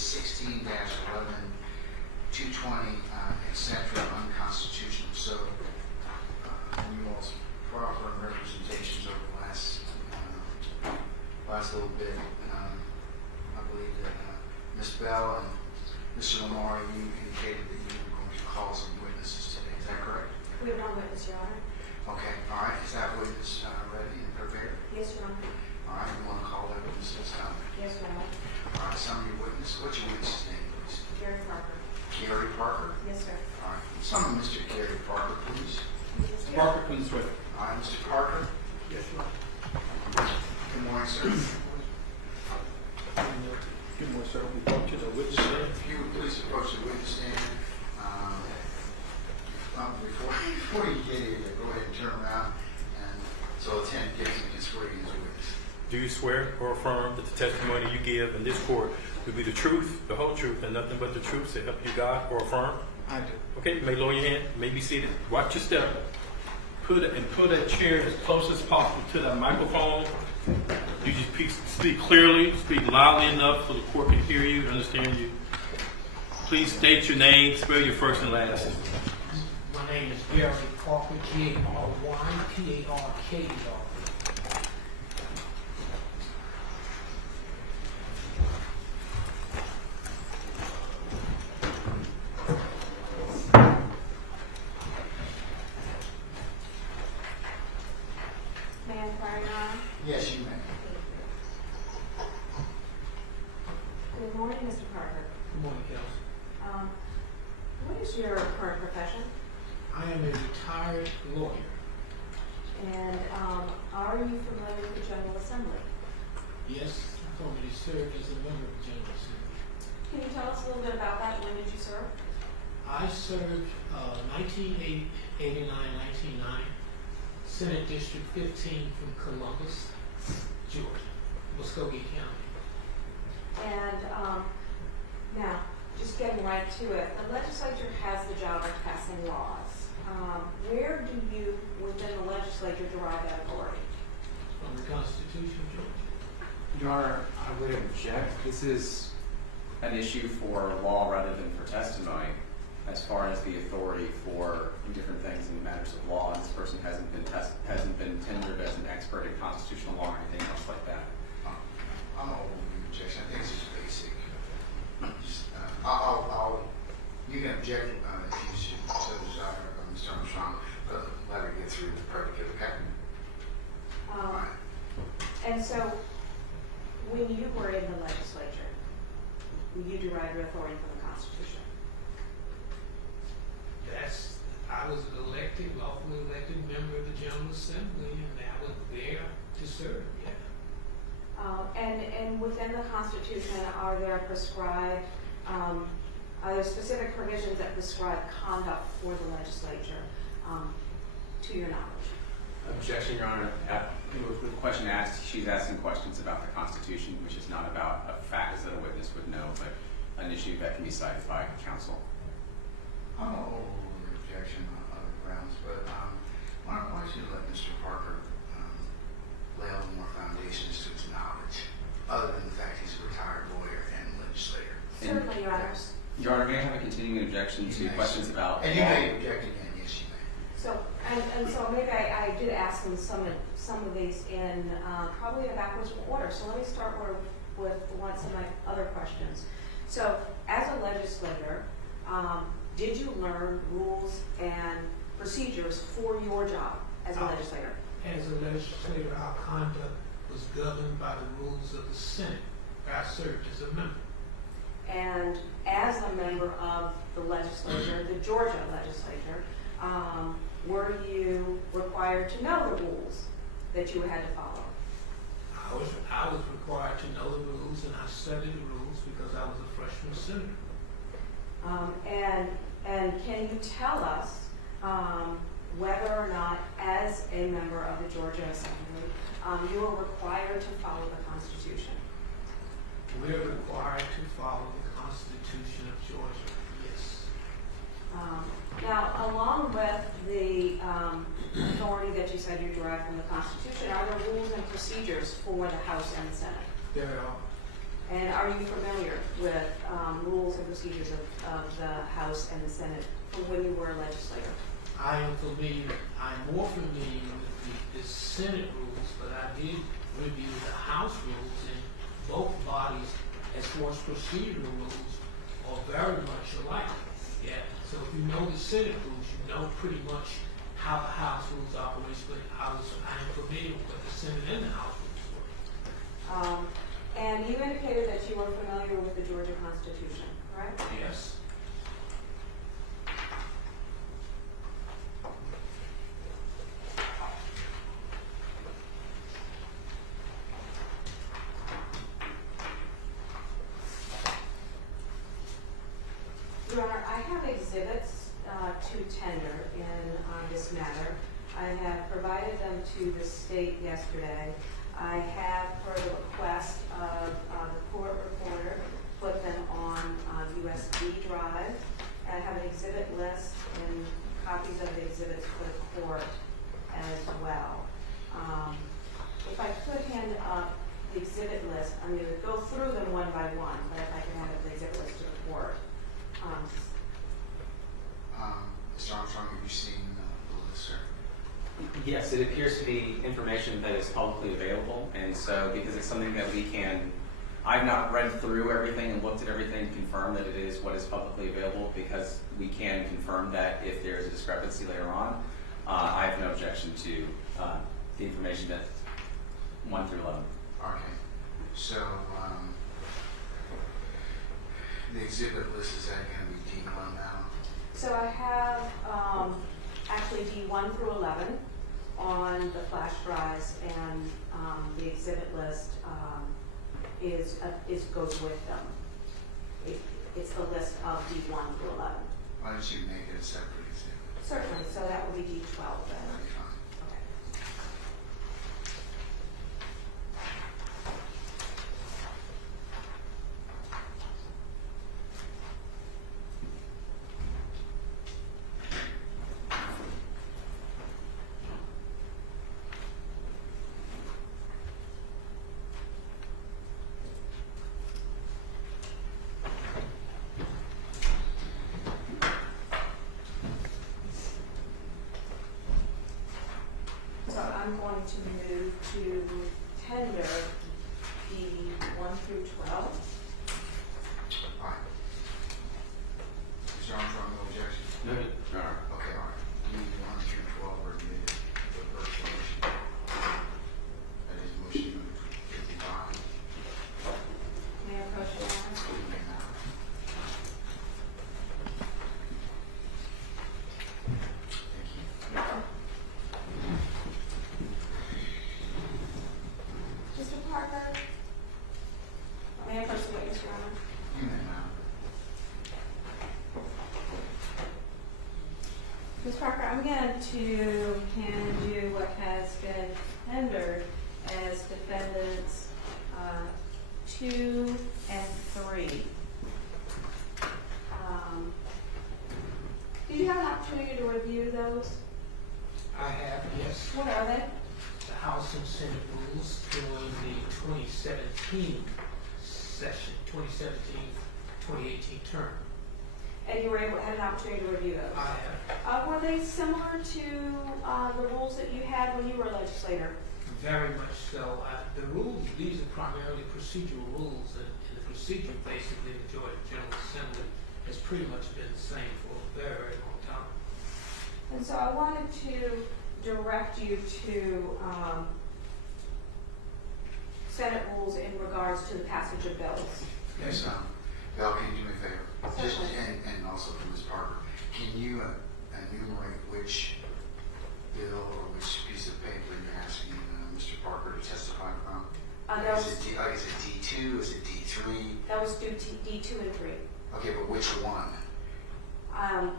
16-11, 220, etc. unconstitutional. So you all's proper representations over the last little bit. I believe that Ms. Bell and Mr. Lamar, you indicated that you were going to call some witnesses today. Is that correct? We have one witness, Your Honor. Okay. All right. Is that witness ready and prepared? Yes, Your Honor. All right. You want to call that witness this time? Yes, Your Honor. All right. Summary witness. What's your witness's name, please? Gary Parker. Gary Parker. Yes, sir. All right. Summon Mr. Gary Parker, please. Mr. Parker, please swear. All right, Mr. Parker. Yes, Your Honor. Good morning, sir. Good morning, sir. We come to the witness stand. If you would please approach the witness stand. Before you get here, go ahead and turn around, and so the tenant can swear you as a witness. Do you swear or affirm that the testimony you give in this court will be the truth, the whole truth, and nothing but the truth, so help you God, or affirm? I do. Okay, you may lower your hand, you may be seated. Watch your step. Put that chair as close as possible to that microphone. You just speak clearly, speak loudly enough so the court can hear you, understand you. Please state your name, spell your first and last. My name is Gary Parker, G-A-R-Y-P-A-R-K-E-R. May I inquire, Your Honor? Yes, you may. Good morning, Mr. Parker. Good morning, Counsel. What is your current profession? I am a retired lawyer. And are you familiar with the General Assembly? Yes, I formerly served as a member of the General Assembly. Can you tell us a little bit about that? When did you serve? I served 1989, 1990, Senate District 15 from Columbus, Georgia, Muskogee County. And now, just getting right to it, the legislature has the job of passing laws. Where do you, within the legislature, derive that authority? From the Constitution of Georgia. Your Honor, I would object. This is an issue for law rather than for testimony, as far as the authority for different things in matters of law. And this person hasn't been tendered as an expert in constitutional law or anything else like that. I'm all over the objection. I think it's just basic. You can object if you should so desire, Mr. Armstrong, but let her get through the predicate, okay? All right. And so, when you were in the legislature, you derived your authority from the Constitution. I was an elected, lawfully elected member of the General Assembly, and I was there to serve, yeah. And within the Constitution, are there specific provisions that prescribe conduct for the legislature, to your knowledge? Objection, Your Honor. The question asked, she's asking questions about the Constitution, which is not about a fact that a witness would know, but an issue that can be cited by counsel. I'm all over the objection on other grounds, but why don't you let Mr. Parker lay out more foundations to his knowledge, other than the fact he's a retired lawyer and legislator. Certainly, Your Honors. Your Honor, may I have a continuing objection to questions about and you may object again, yes, you may. So, and so maybe I did ask them some of these in probably a backwards order. So let me start with some of my other questions. So, as a legislator, did you learn rules and procedures for your job as a legislator? As a legislator, our conduct was governed by the rules of the Senate, where I served as a member. And as a member of the legislature, the Georgia legislature, were you required to know the rules that you had to follow? I was required to know the rules, and I studied the rules because I was a freshman senator. And can you tell us whether or not, as a member of the Georgia Assembly, you are required to follow the Constitution? We're required to follow the Constitution of Georgia, yes. Now, along with the authority that you said you derived from the Constitution, are there rules and procedures for the House and the Senate? There are. And are you familiar with rules and procedures of the House and the Senate from when you were a legislator? I'm more familiar with the Senate rules, but I did review the House rules, and both bodies, as far as procedural rules, are very much alike. Yeah, so if you know the Senate rules, you know pretty much how the House rules operate, but I am familiar with what the Senate and the House rules were. And you indicated that you were familiar with the Georgia Constitution, correct? Yes. Your Honor, I have exhibits to tender in this matter. I have provided them to the state yesterday. I have, per the request of the court reporter, put them on USB drive. I have an exhibit list and copies of the exhibits for the court as well. If I could hand up the exhibit list, I'm going to go through them one by one, but if I can hand up the exhibit list to the court. Mr. Armstrong, have you seen the list, sir? Yes, it appears to be information that is publicly available, and so because it's something that we can, I've not read through everything and looked at everything to confirm that it is what is publicly available, because we can confirm that if there is a discrepancy later on. I have no objection to the information that 1 through 11. Okay. So, the exhibit list, is that going to be D1 now? So I have actually D1 through 11 on the flash drives, and the exhibit list goes with them. It's the list of D1 through 11. Why don't you make it a separate exhibit? Certainly. So that will be D12 then. That'll be fine. Okay. So I'm going to move to tender D1 through 12. Fine. Mr. Armstrong, no objection? No. All right. Okay, all right. D1 through 12 are admitted. The first motion. That is motion number 55. May I approach your Honor? You may now. Thank you. Mr. Parker? May I approach the witness, Your Honor? You may now. Ms. Parker, I'm going to hand you what has been tendered as defendants 2 and 3. Do you have an opportunity to review those? I have, yes. What are they? The House and Senate rules during the 2017 session, 2017-2018 term. And you were able to have an opportunity to review those? I have Were they similar to the rules that you had when you were a legislator? very much so. The rules, these are primarily procedural rules, and the procedure basically in the Georgia General Assembly has pretty much been the same for a very, very long time. And so I wanted to direct you to Senate rules in regards to the passage of bills. Yes, Val, can you do me a favor? Just, Certainly. and also for Ms. Parker, can you enumerate which bill or which piece of paper you're asking Mr. Parker to testify from? That Is it D2? Is it D3? was due to D2 and 3. Okay, but which one? Um,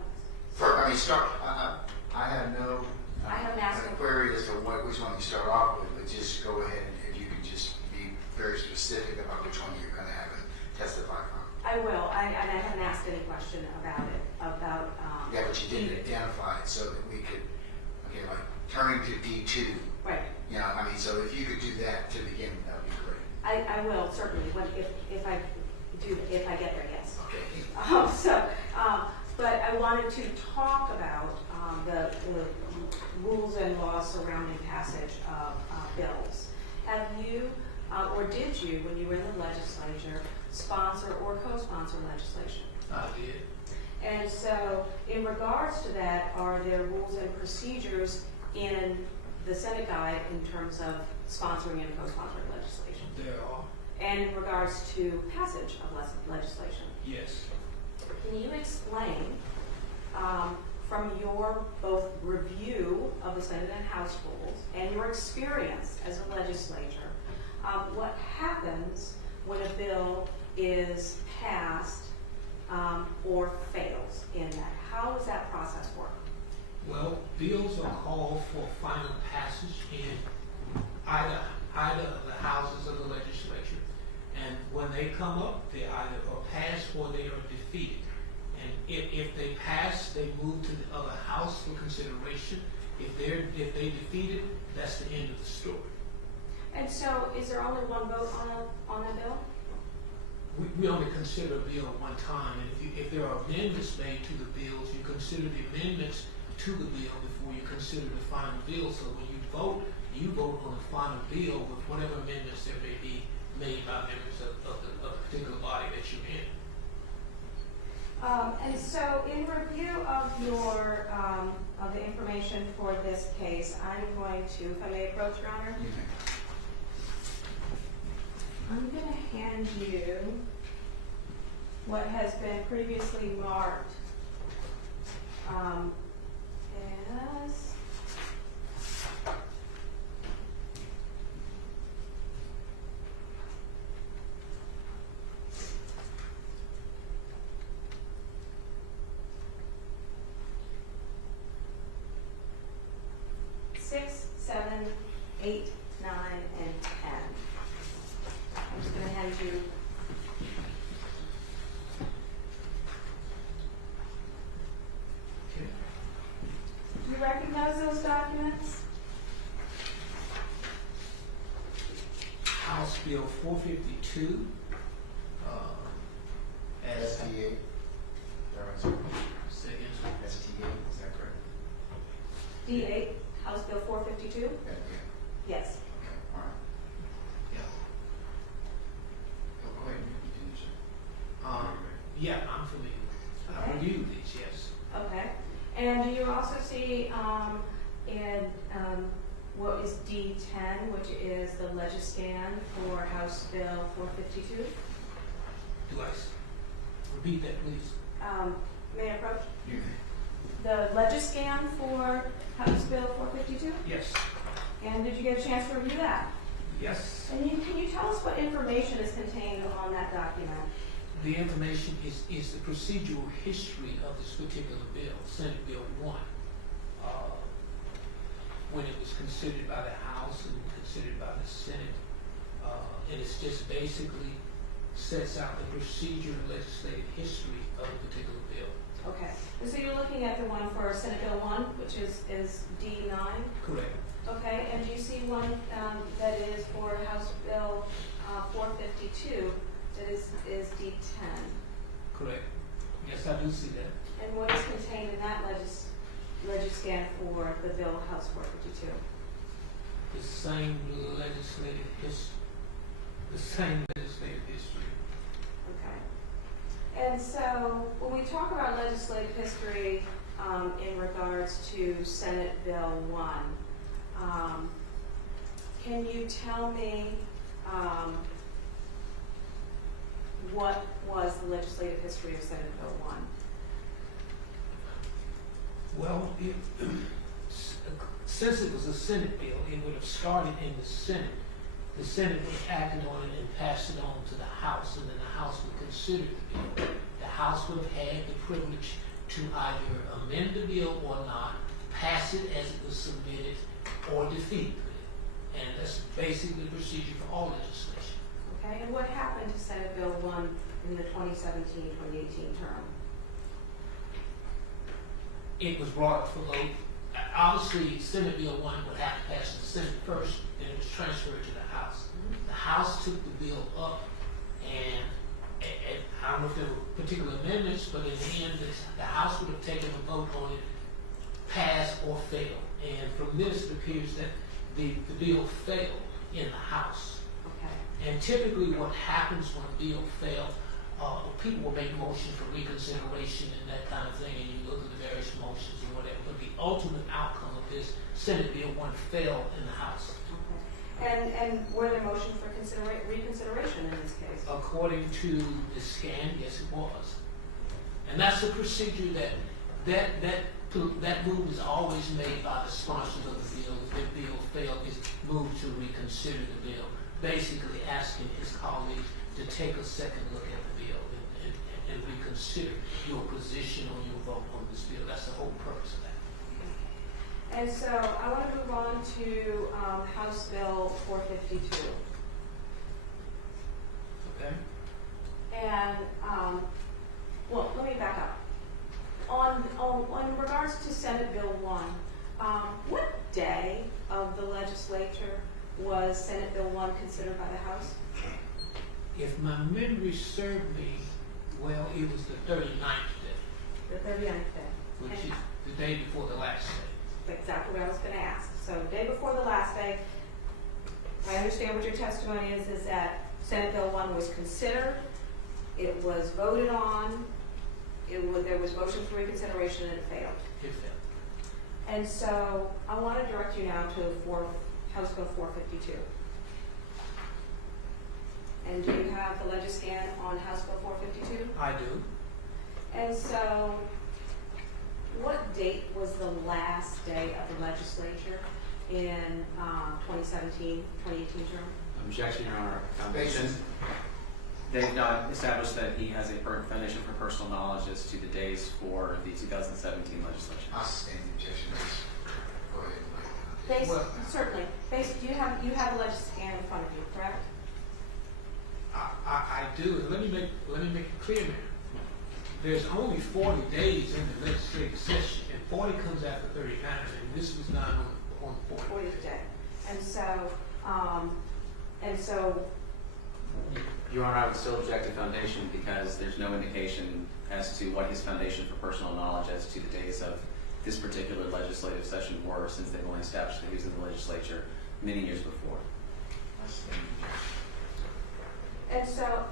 I have no I haven't asked him. query as to which one you start off with, but just go ahead and if you can just be very specific about which one you're going to have him testify from. I will. I haven't asked any question about it. Yeah, but you didn't identify it so that we could, okay, like turning to D2. Right. You know, I mean, so if you could do that to begin, that would be great. I will certainly, if I get there, yes. Okay. But I wanted to talk about the rules and laws surrounding passage of bills. Have you, or did you, when you were in the legislature, sponsor or co-sponsor legislation? I did. And so, in regards to that, are there rules and procedures in the Senate guide in terms of sponsoring and co-sponsoring legislation? There are. And in regards to passage of legislation? Yes. Can you explain, from your both review of the Senate and House rules and your experience as a legislator, what happens when a bill is passed or fails in that? How does that process work? Well, bills are called for final passage in either of the houses of the legislature. And when they come up, they either are passed or they are defeated. And if they pass, they move to the other house for consideration. If they defeated, that's the end of the story. And so, is there only one vote on a bill? We only consider a bill one time, and if there are amendments made to the bills, you consider the amendments to the bill before you consider the final bill. So when you vote on the final bill with whatever amendments there may be made by members of the particular body that you're in. And so, in review of your of the information for this case, I'm going to, if I may approach, Your Honor, I'm going to hand you what has been previously marked as six, 7, 8, 9, and 10. I'm just going to hand you. Okay. Do you recognize those documents? House Bill 452. As STA, Say again, sir. STA, is that correct? D8, House Bill 452? Yeah, Yes. okay, all right. Yeah. Go ahead, you can finish it. Yeah, I'm familiar. I Okay. reviewed these, yes. Okay. And do you also see in what is D10, which is the legiscan for House Bill 452? Repeat that, please. May I approach? You may. The legiscan for House Bill 452? Yes. And did you get a chance to review that? Yes. And can you tell us what information is contained on that document? The information is the procedural history of this particular bill, Senate Bill 1. When it was considered by the House and considered by the Senate. And it's just basically sets out the procedural legislative history of a particular bill. Okay. And so you're looking at the one for Senate Bill 1, which is D9? Correct. Okay, and do you see one that is for House Bill 452 that is D10? Correct. Yes, I do see that. And what is contained in that legiscan for the bill House 452? The same legislative history. The same legislative history. Okay. And so when we talk about legislative history in regards to Senate Bill 1, can you tell me what was the legislative history of Senate Bill 1? Well, since it was a Senate bill, it would have started in the Senate. The Senate would have acted on it and passed it on to the House, and then the House would consider the bill. The House would have had the privilege to either amend the bill or not, pass it as it was submitted, or defeat the bill. And that's basically the procedure for all legislation. Okay, and what happened to Senate Bill 1 in the 2017-2018 term? It was brought up for vote obviously, Senate Bill 1 would have to pass the Senate first, then it was transferred to the House. The House took the bill up, and I don't know if there were particular amendments, but in the end, the House would have taken a vote on it, pass or fail. And from this, it appears that the bill failed in the House. Okay. And typically what happens when a bill fails, people will make motions for reconsideration and that kind of thing, and you go through the various motions and whatever. But the ultimate outcome of this Senate Bill 1 failed in the House. Okay. And were there motions for reconsideration in this case? According to the scan, yes, it was. And that's the procedure that move is always made by the sponsors of the bill. If their bill failed, is moved to reconsider the bill, basically asking his colleagues to take a second look at the bill and reconsider your position or your vote on this bill. That's the whole purpose of that. And so I want to move on to House Bill 452. Okay? And, well, let me back up. On regards to Senate Bill 1, what day of the legislature was Senate Bill 1 considered by the House? If my memory served me well, it was the 39th day, The 39th day. which is the day before the last day. Exactly what I was going to ask. So day before the last day, I understand what your testimony is that Senate Bill 1 was considered, it was voted on, there was motion for reconsideration, and it failed. It failed. And so I want to direct you now to House Bill 452. And do you have the legiscan on House Bill 452? I do. And so what date was the last day of the legislature in 2017, 2018 term? Objection, Your Honor. Foundation. They've not established that he has a foundation for personal knowledge as to the days for the 2017 legislation. I'll sustain the objection. Go ahead. Based, certainly. Based, you have the legiscan in front of you, correct? I do, and let me make it clear now. There's only 40 days in the legislative session, and 40 comes after 39, and this was done on 40. 40th day. And so, Your Honor, I would still object to foundation because there's no indication as to what his foundation for personal knowledge as to the days of this particular legislative session were, since they've only established that he was in the legislature many years before. I'll sustain the objection. and so,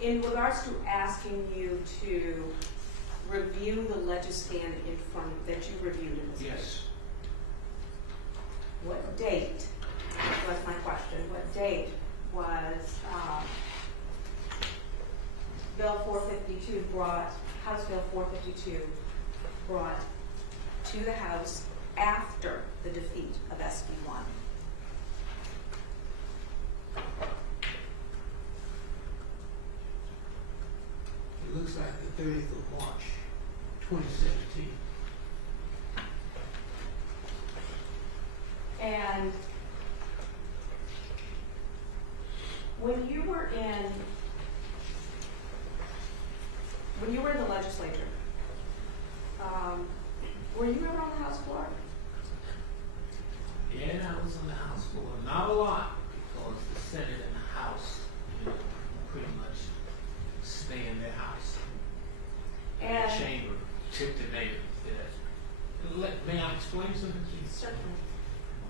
in regards to asking you to review the legiscan in front that you reviewed in this case. Yes. What date, was my question, what date was Bill 452 House Bill 452 brought to the House after the defeat of SB 1? It looks like the 30th of March, 2017. And when you were in the legislature, were you ever on the House floor? Yeah, I was on the House floor. Not a lot, because the Senate and the House, pretty much stay in their house. And the And chamber, tip the neighbors. May I explain something to you? certainly.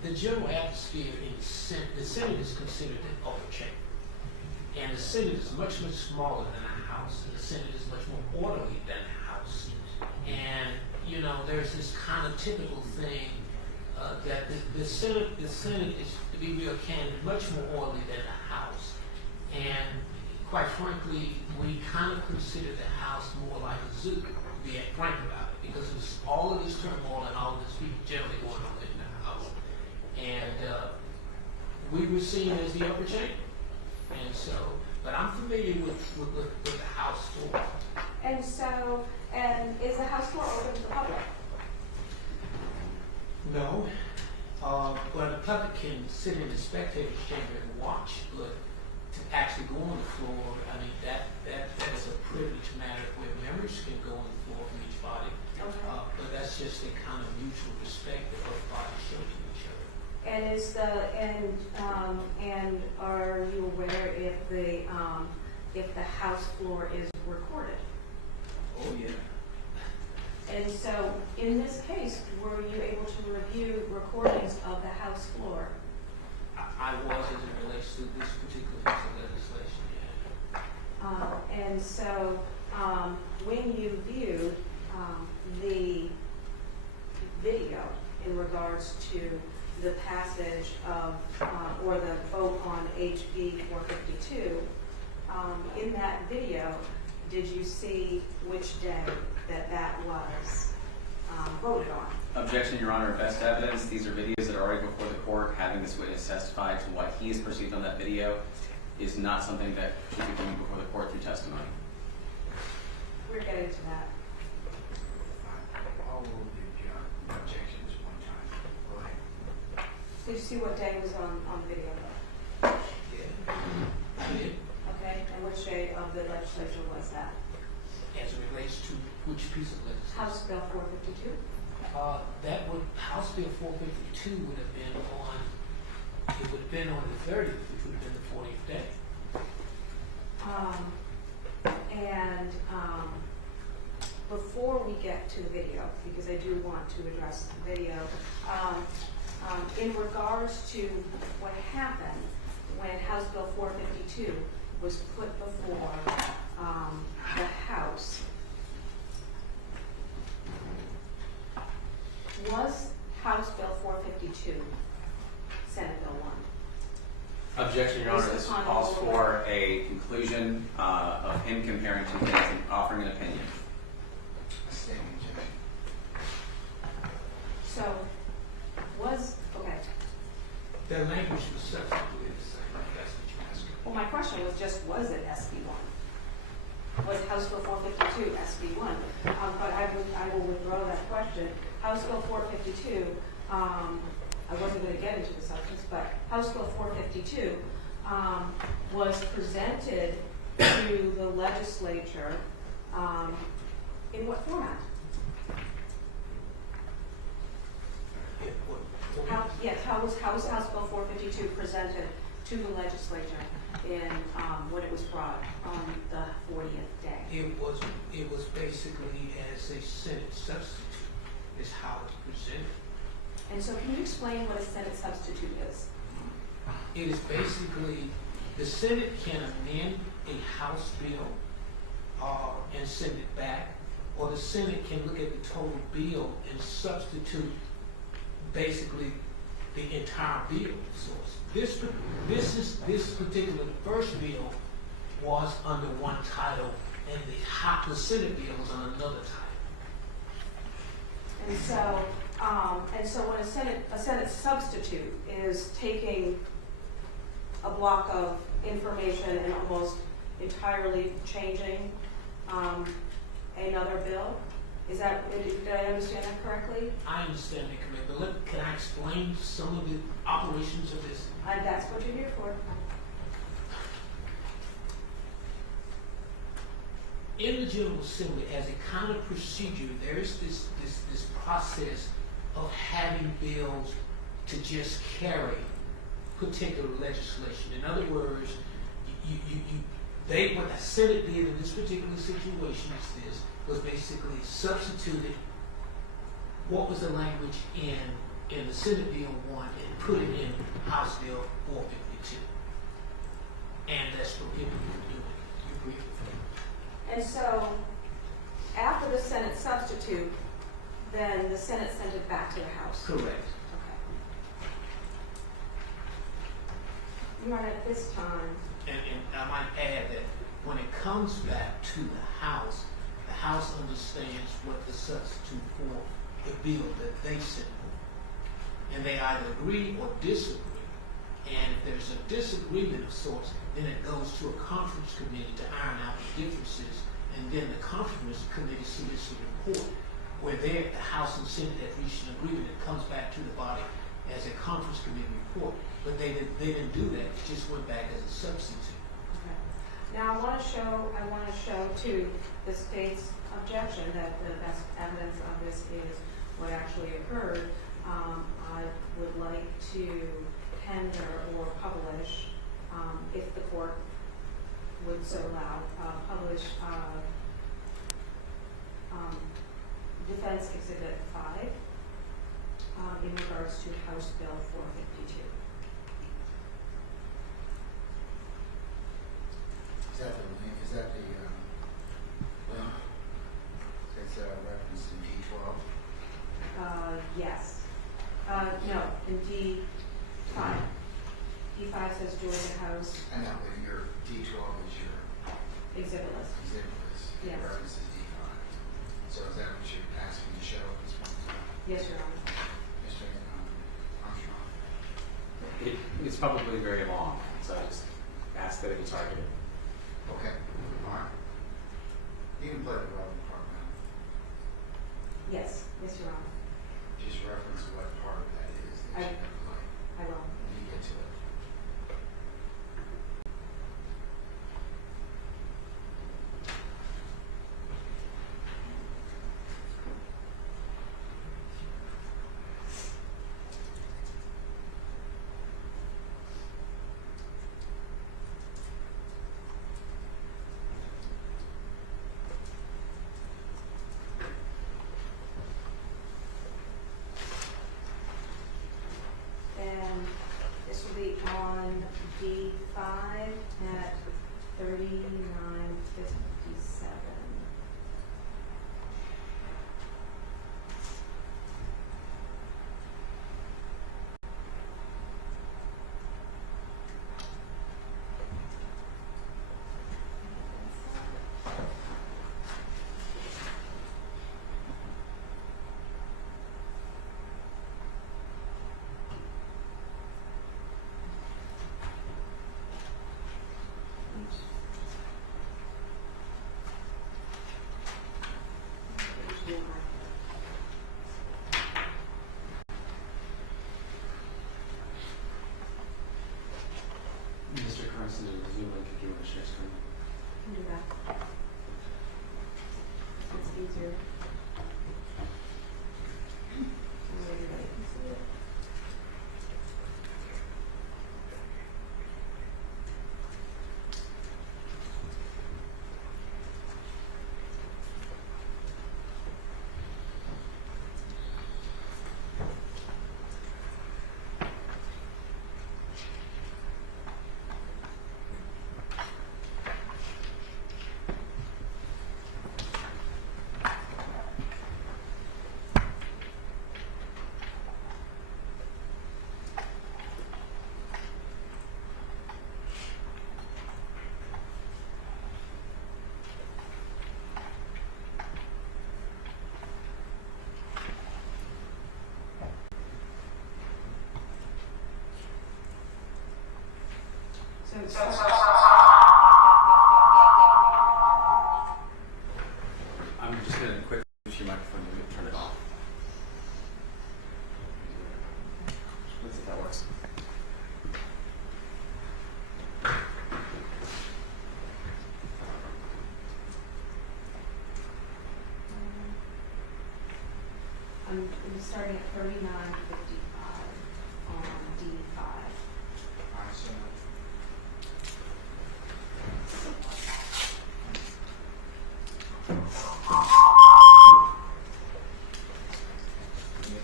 The general atmosphere in the Senate is considered an upper chamber. And the Senate is much, much smaller than the House. And the Senate is much more orderly than the House. And, there's this kind of typical thing that the Senate is, to be real candid, much more orderly than the House. And quite frankly, we kind of consider the House more like a zoo, to be frank about it, because it's all of this turmoil and all of this people generally going on in the House. And we were seen as the upper chamber. And so, but I'm familiar with the House floor. And so, is the House floor open to the public? No. But the public can sit in the spectator's chamber and watch, but to actually go on the floor, I mean, that is a privileged matter where members can go on the floor from each body. Okay. But that's And is the, and are you aware if the house floor is recorded? Oh, yeah. And so, in this case, were you able to review recordings of the house floor? I was as it relates to this particular piece of legislation, yeah. And so, when you viewed the video in regards to the passage of, or the vote on HB 452, in that video, did you see which day that was voted on? Objection, Your Honor. Best evidence. These are videos that are already before the court. Having this witness testify to what he has perceived on that video is not something that should be coming before the court through testimony. We're getting to that. I'll rule the objections one time. Go ahead. Did you see what day was on the video? Yeah. I did. Okay, and which day of the legislature was that? As it relates to which piece of legislation? House Bill 452? That would, House Bill 452 would have been on, it would have been on the 30th, which would have been the 40th day. Before we get to the video, because I do want to address the video, in regards to what happened when House Bill 452 was put before the House, was House Bill 452 Senate Bill 1? Objection, Your Honor. This calls for a conclusion of him comparing two things and offering an opinion. Standing objection. So, okay. The language was substituted the same, that's what you're asking. Well, my question was just, was it SB1? Was House Bill 452 SB1? But I will withdraw that question. House Bill 452, I wasn't going to get into the substance, but House Bill 452 was presented to the legislature in what format? How was House Bill 452 presented to the legislature in when it was brought on the 40th day? It was basically as a Senate substitute is how it's presented. And so can you explain what a Senate substitute is? It is basically, the Senate can amend a House bill and send it back, or the Senate can look at the total bill and substitute basically the entire bill source. This particular first bill was under one title, and the Senate bill was on another title. And so when a Senate substitute is taking a block of information and almost entirely changing another bill, did I understand that correctly? I understand that correctly, but can I explain some of the operations of this? That's what you're here for. In the General Assembly, as a kind of procedure, there is this process of having bills to just carry particular legislation. In other words, what the Senate did in this particular situation was basically substituted what was the language in the Senate Bill 1 and put it in House Bill 452. And that's prohibited from doing it. You agree with that? And so after the Senate substitute, then the Senate sent it back to the House. Correct. Okay. Right at this time. And I might add that when it comes back to the House understands what the substitute for the bill that they sent for. And they either agree or disagree. And if there's a disagreement of sorts, then it goes to a conference committee to iron out the differences. And then the conference committee submits a report where the House and Senate have reached an agreement. It comes back to the body as a conference committee report. But they didn't do that. It just went back as a substitute. Okay. Now I want to show to the state's objection that the best evidence of this is what actually occurred. I would like to tender or publish, if the court would so allow, publish Defense Exhibit 5 in regards to House Bill 452. Is that the link, is that the, link that's referenced in D12? Yes. No, in D5. D5 says Georgia House I know, but your D12 is your exhibit list. exhibit list. It Yes. references D5. So is that what you're asking to show at this point in time? Yes, Your Honor. Mr. Armstrong? It's probably very long, so I just ask that it be targeted. Okay, all right. You can play the relevant part now. Yes, yes, Your Honor. Just reference what part of that is that you have to play I will. when you get to it. And this will be on D5 at 3957. Mr. Carson, the Zoom link if you want to share screen. Can do that. It's easier. That way everybody can see it. So I'm just going to quickly use your microphone and turn it off. Let's see if that works. I'm starting at 3955 on D5. All right, so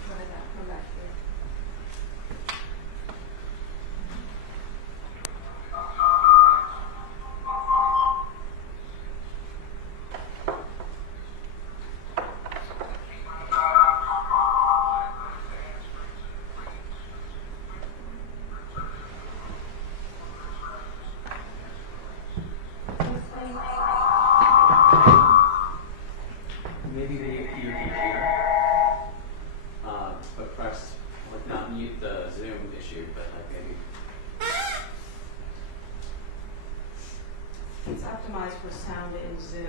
Try that. Come back here. Maybe they appear here, but perhaps like not mute the Zoom issue, but like maybe. It's optimized for sound in Zoom,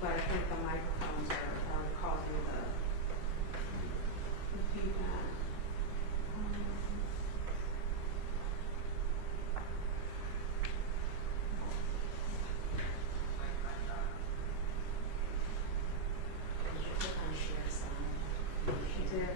but I think the microphones are causing the feedback. Click on share sign. It did.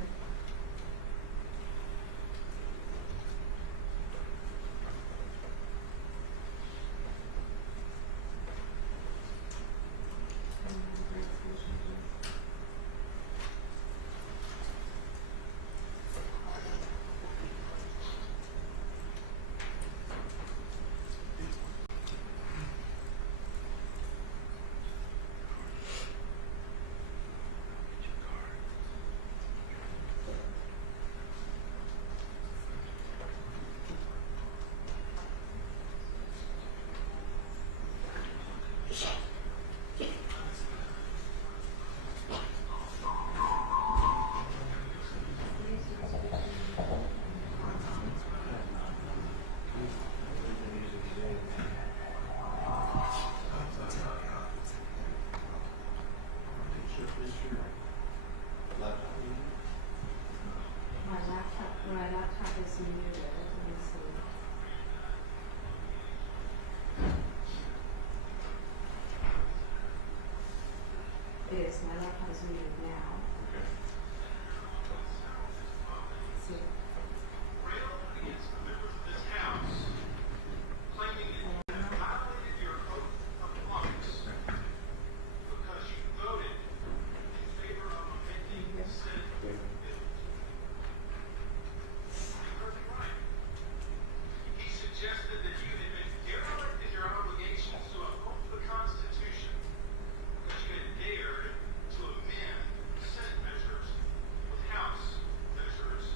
is my laptop is muted now. Okay. See. He suggested that you had been derelict in your obligations to uphold the Constitution because you had dared to amend Senate measures with House measures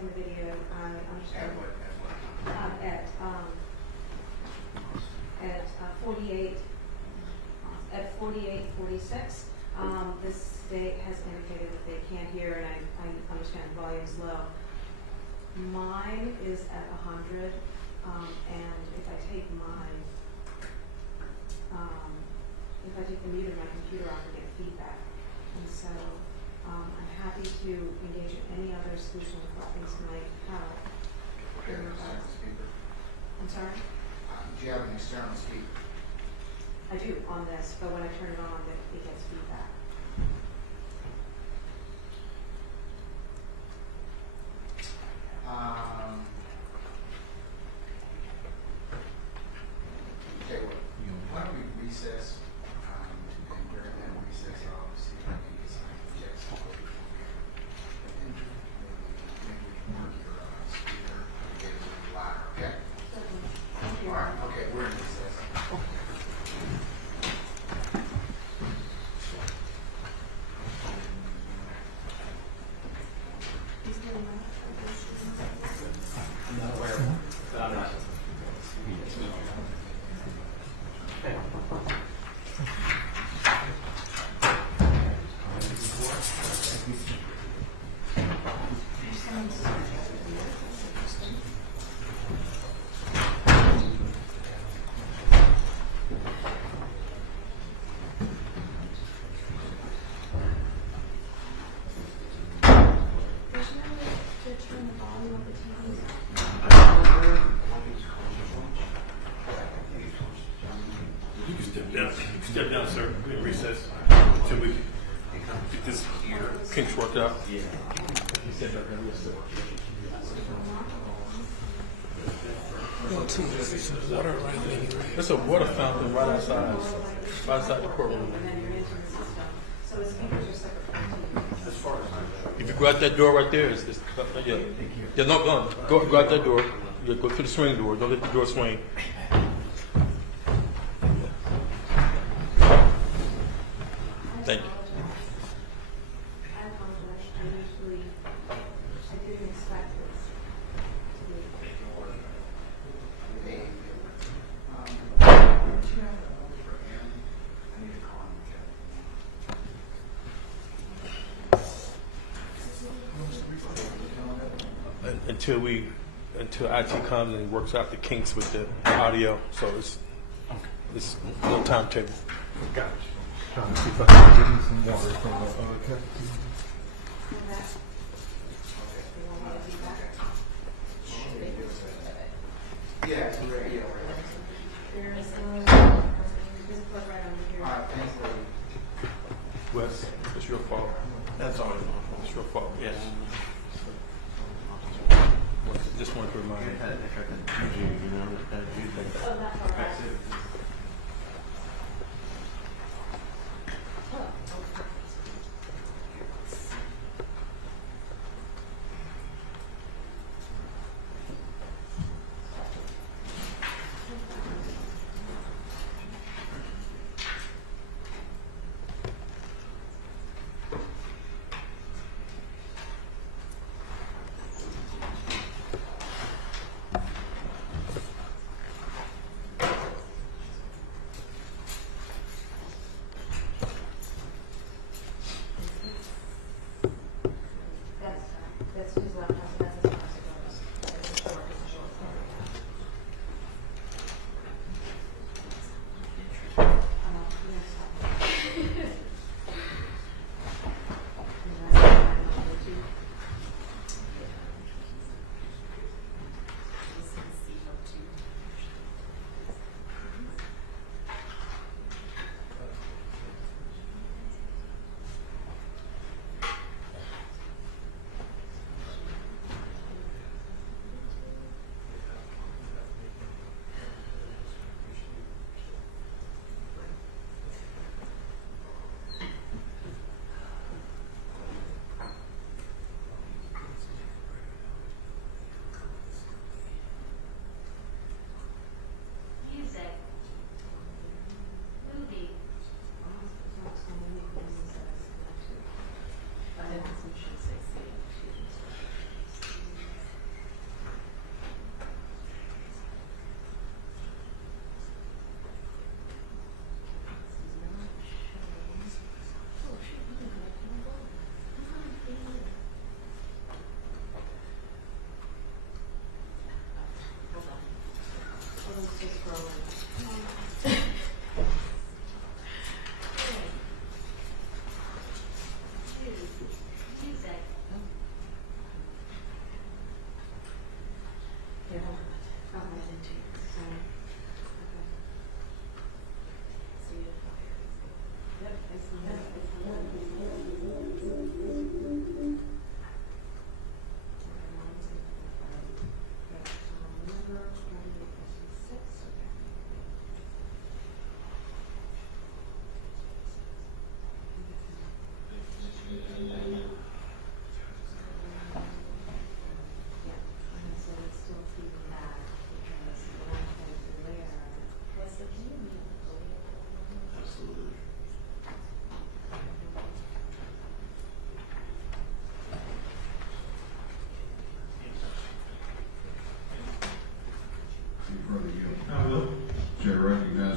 pausing the video, I understand. At 48:46. This state has indicated that they can't hear, and I understand the volume's low. Mine is at 100, and if I take the mute of my computer off, I get feedback. And so I'm happy to engage in any other solution that things might help. I'm sorry? Do you have an external speaker? I do on this, but when I turn it on, it gets feedback. Okay, well, why don't we recess, and during that recess, I'll see if I can get some projects. Maybe we can work your speaker and get it a little louder, okay? Certainly. Thank you. All right, okay, we're in recess. You can step down, sir. We're in recess until we get this kinks worked out. Yeah. There's a water fountain right outside the courtroom. And then you're into the system. So the speakers are separate. If you go out that door right there, yeah, no, go out that door. Yeah, go to the swing door. Don't let the door swing. Thank you. I apologize. I didn't expect this. I need to call him. Until IT comes and works out the kinks with the audio, so it's no timetable. Gotcha. Trying to see if I can give you some water from the other cup. Yeah, we're ready. There's a plug right under here. All right, thanks, lady. Wes, it's your fault. That's all. It's your fault. Yes. Just wanted to remind you. Oh, that's all right.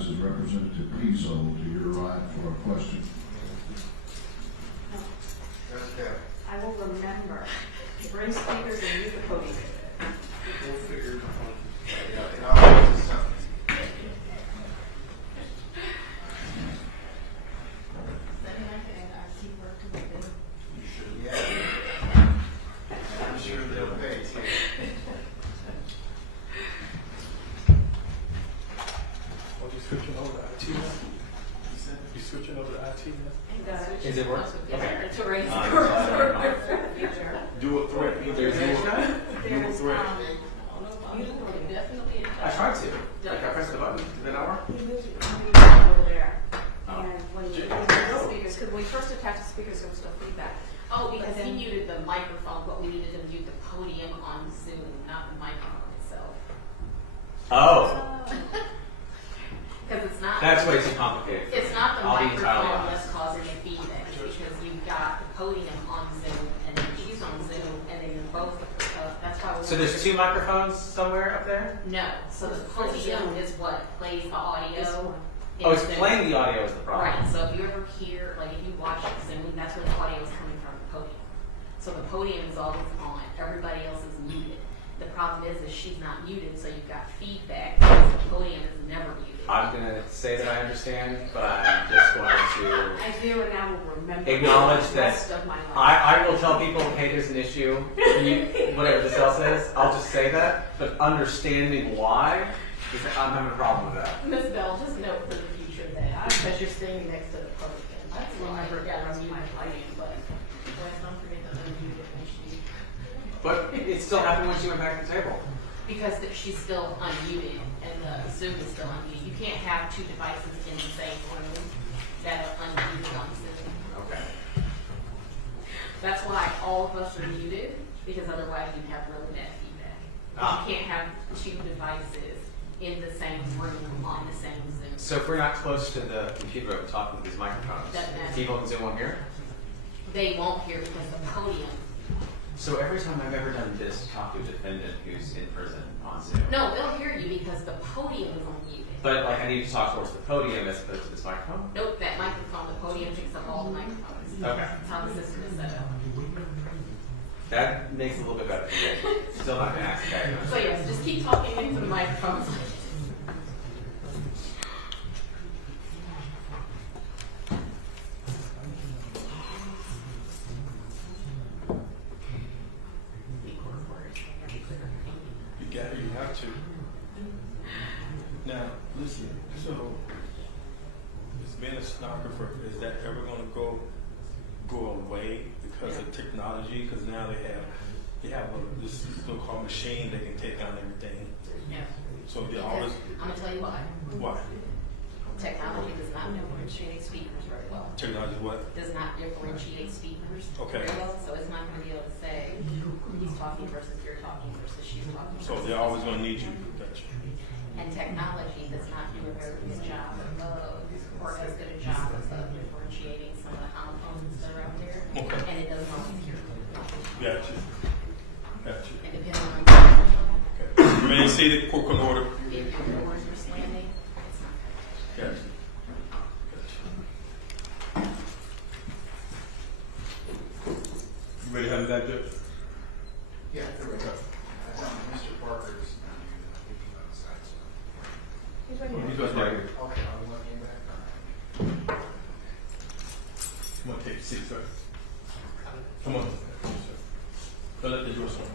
recognizes Representative Pizzo to your right for a question. Let's go. I will remember to bring speakers and use the podium. We'll figure it out. Yeah, it always is something. Yeah. I'm sure they'll pay too. Oh, you switching over to IT now? You switching over to IT now? Is it work? Okay. To raise the Fine. future. Do a threat. There's There's, threat. definitely. I tried to. Like I pressed the button. Did that not work? He moves over there. Oh. And when you use the speakers, because when we first attach the speakers, there was still feedback. Oh, because he muted the microphone, but we needed to mute the podium on Zoom, not the microphone itself. Oh. Because it's not. That's way too complicated. It's not the I'll be entirely microphone honest. that's causing the feedback, it's because you've got the podium on Zoom, and then she's on Zoom, and then you're both, that's why we. So there's two microphones somewhere up there? No, so the podium is what plays the This audio. one. in Oh, it's Zoom. playing the audio is the problem. Right, so if you ever hear, like if you watch Zoom, that's where the audio is coming from, the podium. So the podium is always on, everybody else is muted. The problem is she's not muted, so you've got feedback, because the podium is never muted. I'm going to say that I understand, but I'm just going to I do, and I will remember. acknowledge the that rest of my life. I will tell people, hey, there's an issue, whatever this else is, I'll just say that, but understanding why, I'm having a problem with that. Ms. Bell, just note for the future that because you're standing next to the podium. I remember that I'm muted podium, but don't forget to unmute it when she. But it still happened when she went back to the table. Because she's still unmuted and the Zoom is still unmuted. You can't have two devices in the same room that are unmuted on Zoom. Okay. That's why all of us are muted, because otherwise you'd have really bad feedback. Ah. You can't have two devices in the same room on the same Zoom. So if we're not close to the computer, I'm talking with these microphones, Doesn't matter. people in Zoom won't hear? They won't hear because the podium. So every time I've ever done this, talk to a defendant who's in prison on Zoom. No, they'll hear you because the podium is unmuted. But like I need to talk towards the podium as opposed to this microphone? Nope, that microphone, the podium picks up all the microphones. Okay. That's how the system is set up. That makes it a little bit better for me. Still not gonna ask okay. So yes, just keep talking into the microphones. You got it, you have to. Now, listen, so, as being a stenographer, is that ever gonna go away because of technology? Because now they have this so-called machine that can take on everything. Yeah. So they always, I'm gonna tell you why. what? Technology does not differentiate speakers very well. Technology what? Does not differentiate speakers Okay. very well, so it's not gonna be able to say he's talking versus you're talking versus she's talking. So versus they're always gonna need you. Gotcha. And technology does not do a very good job of, or as good a job of differentiating some of the homophones that are out there. Okay. And it doesn't always hear. Gotcha. Gotcha. And depending on if Okay. Remain seated, court can order. your doors are slamming, it's not gonna catch. Gotcha. You ready to have me back, Judge? Yeah, there we go. I tell Mr. Parker is not here, he'll be outside, so. He's right here. He's right here. Okay, I'll let you back. All right. Come on, take a seat, sir. Come on. Don't let the door swing.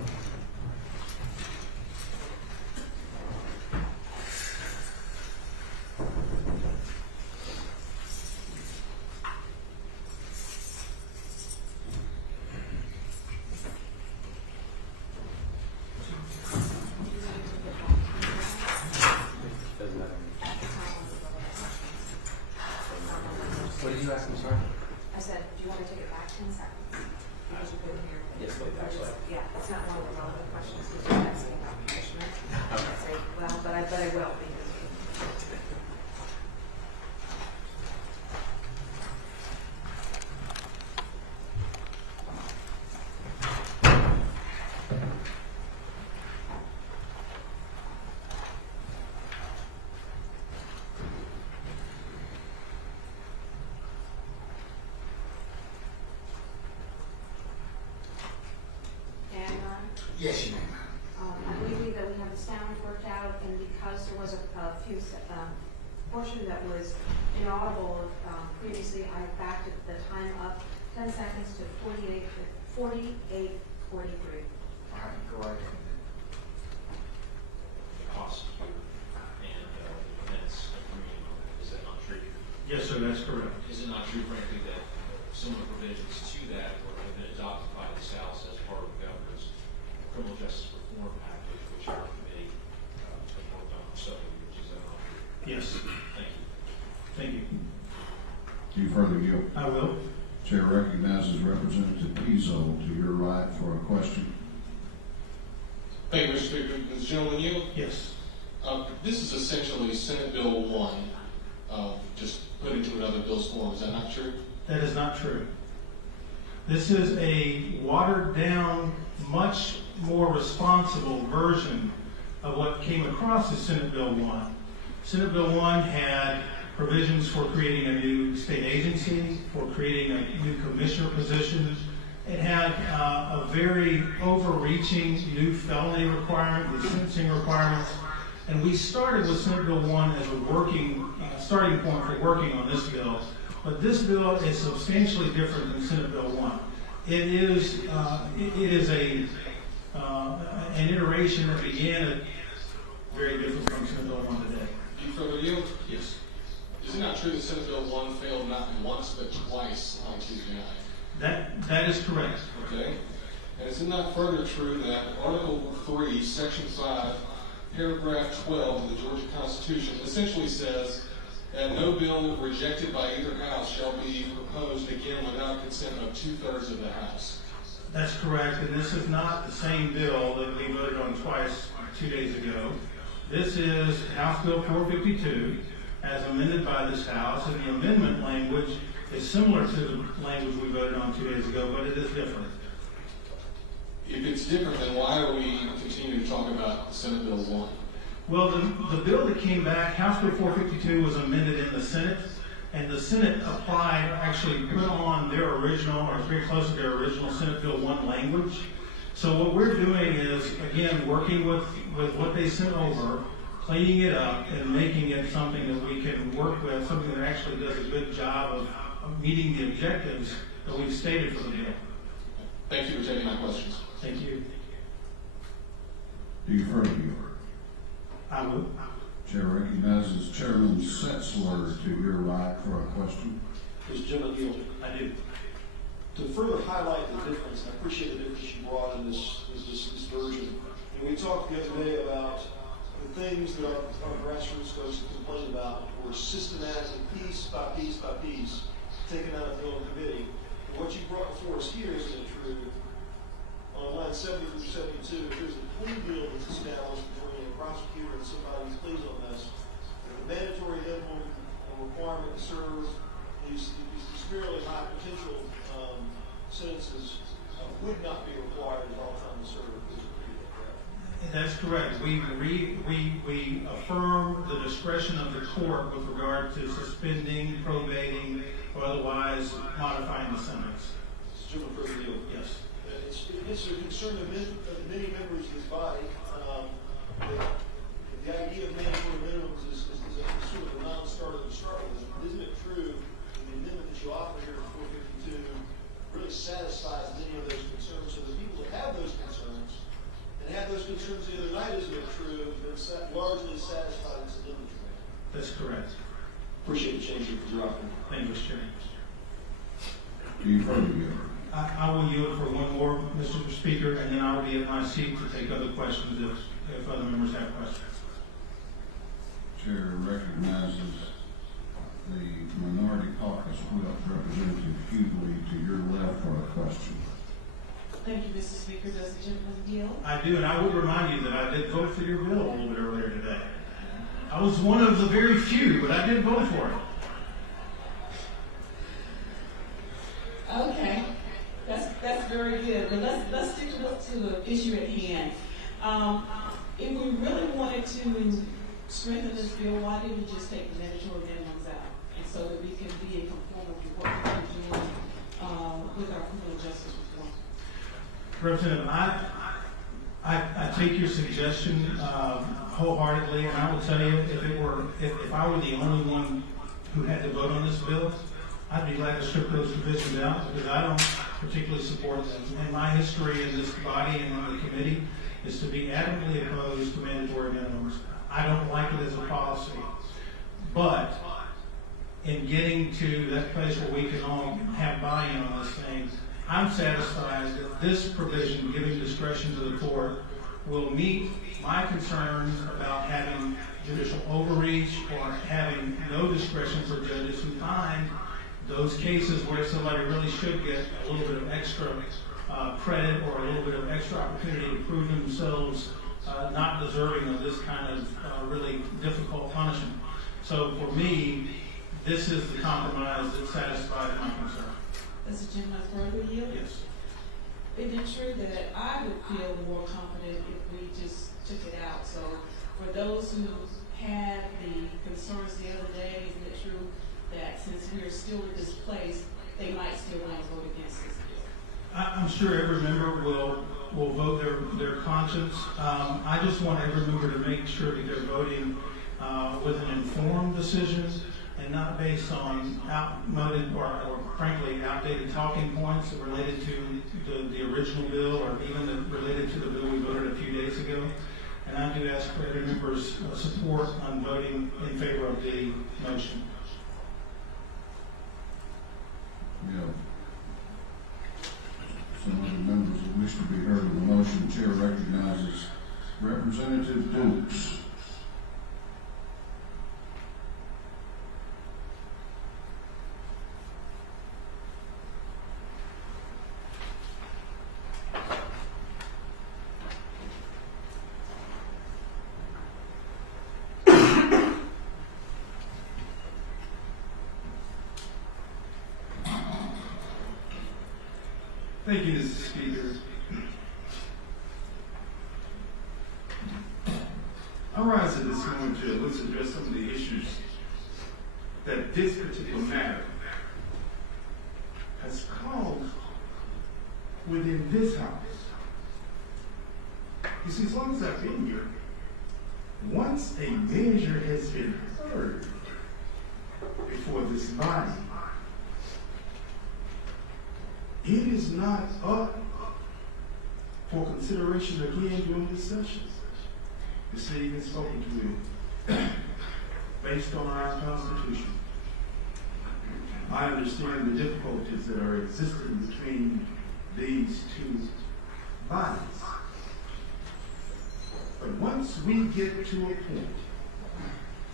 Doesn't matter. What did you ask me, sorry? I said, do you want to take it back 10 seconds? Because you couldn't hear. Yes, please, actually. Yeah, it's not one of the relevant questions, he's just asking about punishment. Okay. Say, well, but I will, because. Yes, you may, ma'am. I believe that we have the sound worked out, and because there was a few portion that was inaudible previously, I backed the time up 10 seconds to 48:43. All right, go right ahead. Prosecutor and the defense agreeing on that. Is that not true? Yes, sir, that's correct. Is it not true, frankly, that similar provisions to that were have been adopted by this House as part of the governor's criminal justice reform package, which our committee has been worked on for several years? Is that not true? Yes. Thank you. Thank you. Do you further yield? I will. Chair recognizes Representative Pizzo to your right for a question. Thank you, Mr. Speaker. Does the gentleman yield? Yes. This is essentially Senate Bill 1, just put into another bill's form. Is that not true? That is not true. This is a watered down, much more responsible version of what came across as Senate Bill 1. Senate Bill 1 had provisions for creating a new state agency, for creating a new commissioner position. It had a very overreaching new felony requirement, with sentencing requirements. And we started with Senate Bill 1 as a working starting point for working on this bill. But this bill is substantially different than Senate Bill 1. It is an iteration that began very different from Senate Bill 1 today. Do you further yield? Yes. Is it not true that Senate Bill 1 failed not once but twice on Tuesday night? That is correct. Okay. And is it not further true that Article 3, Section 5, Paragraph 12 of the Georgia Constitution essentially says that no bill rejected by either house shall be proposed again without consent of 2/3 of the House? That's correct, and this is not the same bill that we voted on twice 2 days ago. This is House Bill 452, as amended by this House, and the amendment language is similar to the language we voted on 2 days ago, but it is different. If it's different, then why are we continuing to talk about Senate Bill 1? Well, the bill that came back, House Bill 452, was amended in the Senate, and the Senate actually put on their original, or very close to their original Senate Bill 1 language. So what we're doing is, again, working with what they sent over, cleaning it up, and making it something that we can work with, something that actually does a good job of meeting the objectives that we've stated for the bill. Thank you for taking my questions. Thank you. Do you further yield? I will. Chair recognizes Chairman Setzler to your right for a question. Mr. General Gill, I do. to further highlight the difference, I appreciate the difference you brought in this version. And we talked the other day about the things that our grassroots folks complain about were systematically, piece by piece by piece, taken out of the bill in committee. And what you brought before us here is true. On line 70 through 72, if there's a plea deal that's established between a prosecutor and somebody who pleads on this, the mandatory minimum requirement to serve these fairly high potential sentences would not be required as all time to serve. That's correct. We affirm the discretion of the court with regard to suspending, probating, or otherwise modifying the sentence. Mr. General, further deal. Yes. It's a concern of many members of this body. The idea of mandatory minimums is sort of a non-starter to start with. Isn't it true that the amendment that you offer here in 452 really satisfies many of those concerns? So the people that have those concerns and had those concerns the other night, isn't it true, have been largely satisfied in this amendment? That's correct. Appreciate the change for your offering. Thank you, Mr. Chairman. Do you further yield? I will yield for one more, Mr. Speaker, and then I will be at my seat to take other questions if other members have questions. Chair recognizes the minority caucus whip, Representative Hughley to your left for a question. Thank you, Mr. Speaker. Does the gentleman yield? I do, and I would remind you that I did vote for your bill a little bit earlier today. I was one of the very few, but I did vote for it. Okay, that's very good. But let's stick to the issue at hand. If we really wanted to strengthen this bill, why didn't we just take the mandatory minimums out, and so that we can be in conformity with what we're doing with our criminal justice reform? Representative, take your suggestion wholeheartedly, and I will tell you, if I were the only one who had to vote on this bill, I'd be glad to strip those provisions out because I don't particularly support them. And my history in this body and on the committee is to be adamantly opposed to mandatory minimums. I don't like it as a policy. But in getting to that place where we can all have buy-in on this thing, I'm satisfied that this provision, giving discretion to the court, will meet my concerns about having judicial overreach or having no discretion for judges who find those cases where somebody really should get a little bit of extra credit or a little bit of extra opportunity to prove themselves not deserving of this kind of really difficult punishment. So for me, this is the compromise that satisfies my concern. Does the gentleman further yield? Yes. Isn't it true that I would feel more confident if we just took it out? So for those who had the concerns the other day, isn't it true that since we're still in this place, they might still want to vote against this bill? I'm sure every member will vote their conscience. I just want every member to make sure that they're voting with an informed decision and not based on outmoded or frankly outdated talking points related to the original bill or even related to the bill we voted a few days ago. And I do ask for every member's support on voting in favor of the motion. Yeah. Some other members that wish to be heard on the motion, Chair recognizes Representative Dukes. Thank you, Mr. Speaker. I rise at this moment to let's address some of the issues that this particular matter has caused within this house. You see, as long as I've been here, once a measure has been heard before this body, it is not up for consideration again during this session. The city has spoken to it based on our Constitution. I understand the difficulties that are existing between these two bodies. But once we get to a point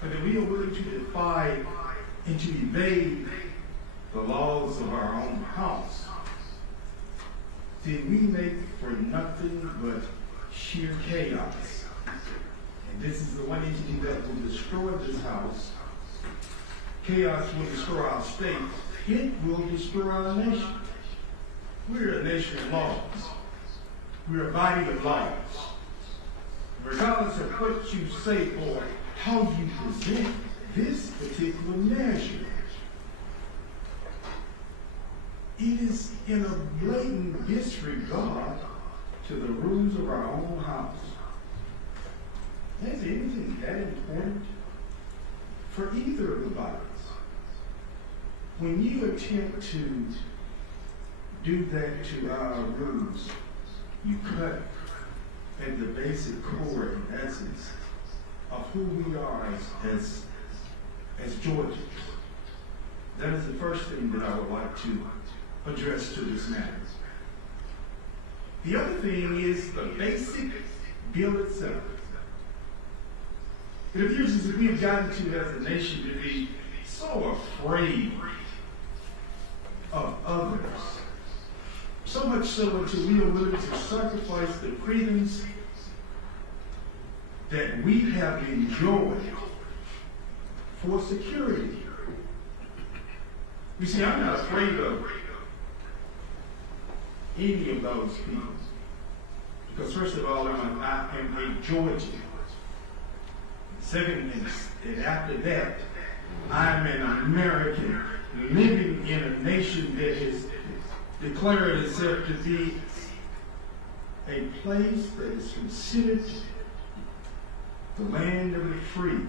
that we are willing to defy and to evade the laws of our own house, then we make for nothing but sheer chaos. And this is the one entity that will destroy this house. Chaos will destroy our state. It will destroy our nation. We're a nation of laws. We're a body of laws. Regardless of what you say or how you present this particular measure, it is in a blatant disregard to the rules of our own house. Is anything that important for either of the bodies? When you attempt to do that to our rules, you cut at the basic core and essence of who we are as Georgians. That is the first thing that I would like to address to this matter. The other thing is the basic bill itself. It appears as if we have gotten to, as a nation, to be so afraid of others. So much so until we are willing to sacrifice the freedoms that we have enjoyed for security. You see, I'm not afraid of any of those people. Because first of all, I am a Georgian. Second, and after that, I'm an American living in a nation that has declared itself to be a place that is considered the land of the free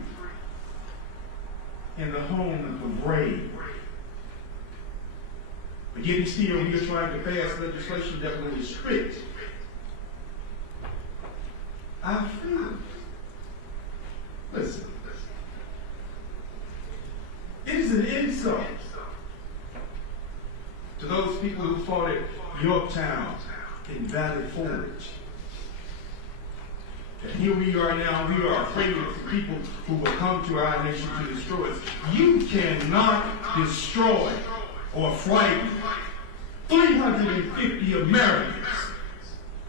and the home of the brave. But yet still we are trying to pass legislation that will restrict our freedom. Listen, it is an insult to those people who fought at Yorktown in Valley Forge. And here we are now, we are afraid of the people who will come to our nation to destroy us. You cannot destroy or frighten 350 Americans.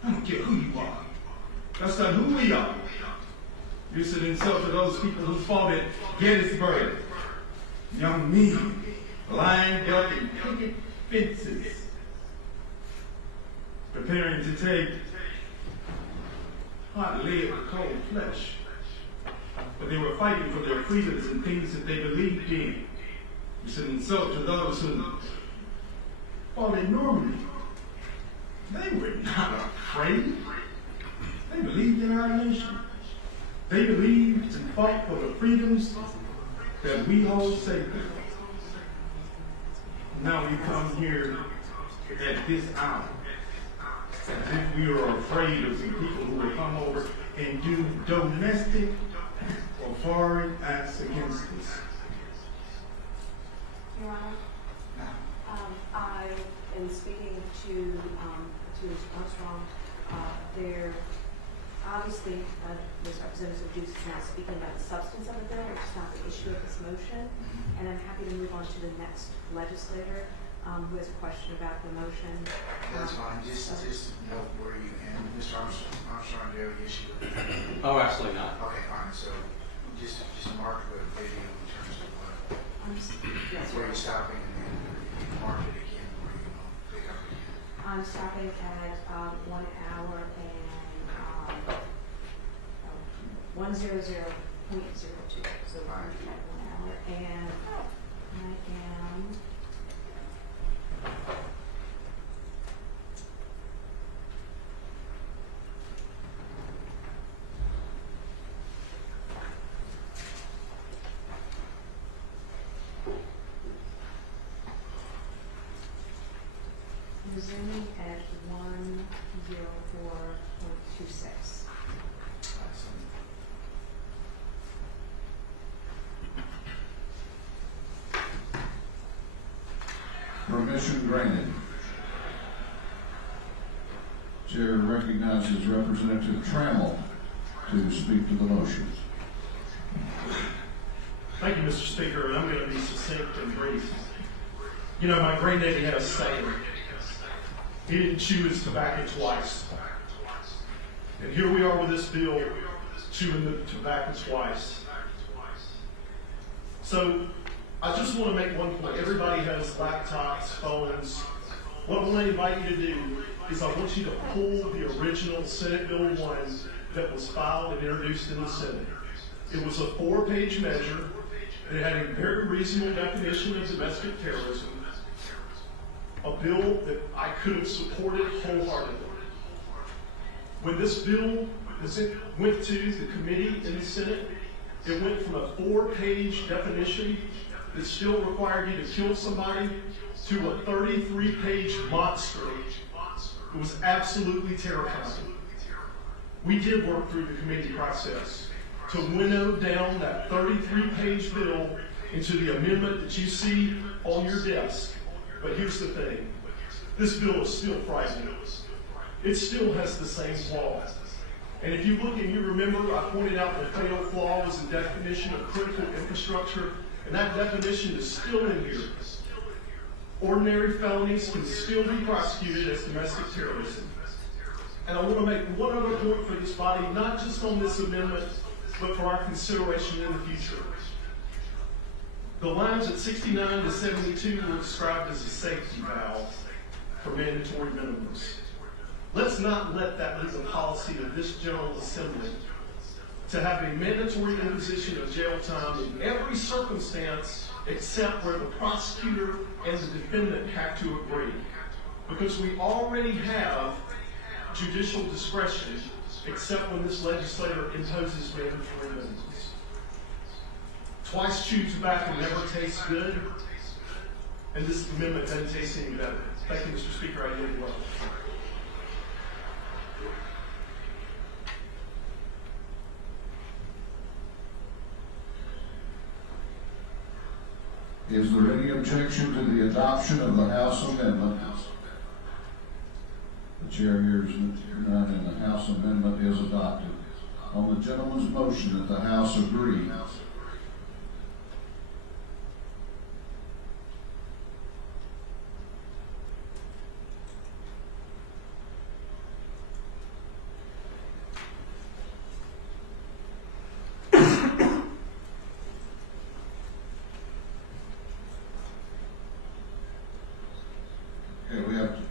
I don't care who you are. That's not who we are. It's an insult to those people who fought at Gettysburg. Young men lined up in picket fences, preparing to take hot lead with cold flesh. But they were fighting for their freedoms and things that they believed in. It's an insult to those who fought in Normandy. They were not afraid. They believed in our nation. They believed and fought for the freedoms that we hold sacred. Now we come here at this hour as if we are afraid of some people who will come over and do domestic or foreign acts against us. Your Honor, I am speaking to Ms. Armstrong. There, obviously, Ms. Representative Dukes is now speaking about the substance of the bill, which is not the issue of this motion. And I'm happy to move on to the next legislator who has a question about the motion. That's fine. Just note where you end. Mr. Armstrong, do you have an issue with that? Oh, absolutely not. Okay, fine. So just mark the video in terms of Yes, where you're stopping, and then you mark it again where you pick up again. I'm stopping at 1 hour and 100.02. So I'm at 1 hour, and I am. Resuming at 104.26. Permission granted. Chair recognizes Representative Trammell to speak to the motion. Thank you, Mr. Speaker, and I'm going to be succinct and brief. You know, my granddaddy had a saying. He didn't chew his tobacco twice. And here we are with this bill, chewing the tobacco twice. So, I just want to make one point. Everybody has laptops, phones. What I want to invite you to do is I want you to pull the original Senate Bill 1 that was filed and introduced in the Senate. It was a 4-page measure. It had a very reasonable definition of domestic terrorism. A bill that I could have supported wholeheartedly. When this bill went to the committee in the Senate, it went from a 4-page definition that still required you to kill somebody to a 33-page monster. It was absolutely terrifying. We did work through the committee process to winnow down that 33-page bill into the amendment that you see on your desk. But here's the thing. This bill is still frightening. It still has the same flaws. And if you look and you remember, I pointed out the fatal flaw was the definition of critical infrastructure, and that definition is still in here. Ordinary felonies can still be prosecuted as domestic terrorism. And I want to make one other point for this body, not just on this amendment, but for our consideration in the future. The lines at 69 to 72 were described as a safety valve for mandatory minimums. Let's not let that be the policy of this General Assembly to have a mandatory imposition of jail time in every circumstance except where the prosecutor and the defendant have to agree. Because we already have judicial discretion except when this legislator imposes mandatory minimums. Twice chewed tobacco never tastes good, and this amendment doesn't taste any better. Thank you, Mr. Speaker. I yield the floor. Is there any objection to the adoption of the House amendment? The chair hears none, and the House amendment is adopted. On the gentleman's motion that the House agree,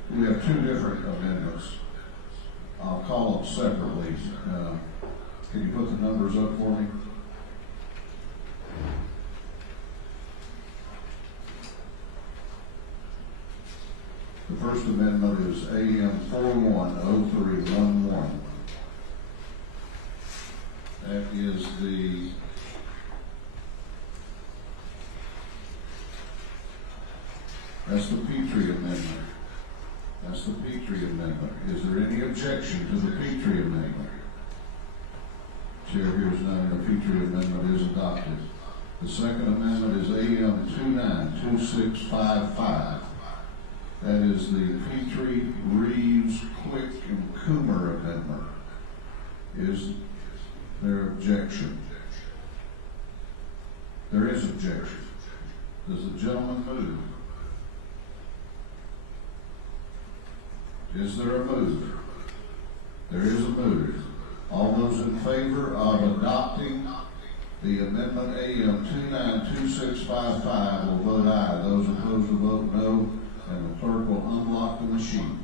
we have two different amendments. I'll call them separately. Can you put the numbers up for me? The first amendment is AM 410311. That is that's the Petrie amendment. That's the Petrie amendment. Is there any objection to the Petrie amendment? Chair hears none, the Petrie amendment is adopted. The second amendment is AM 292655. That is the Petrie, Reeves, Quick, and Coomer amendment. Is there objection? There is objection. Does the gentleman move? Is there a move? There is a move. All those in favor of adopting the amendment AM 292655 will vote aye. Those opposed will vote no, and the clerk will unlock the machine.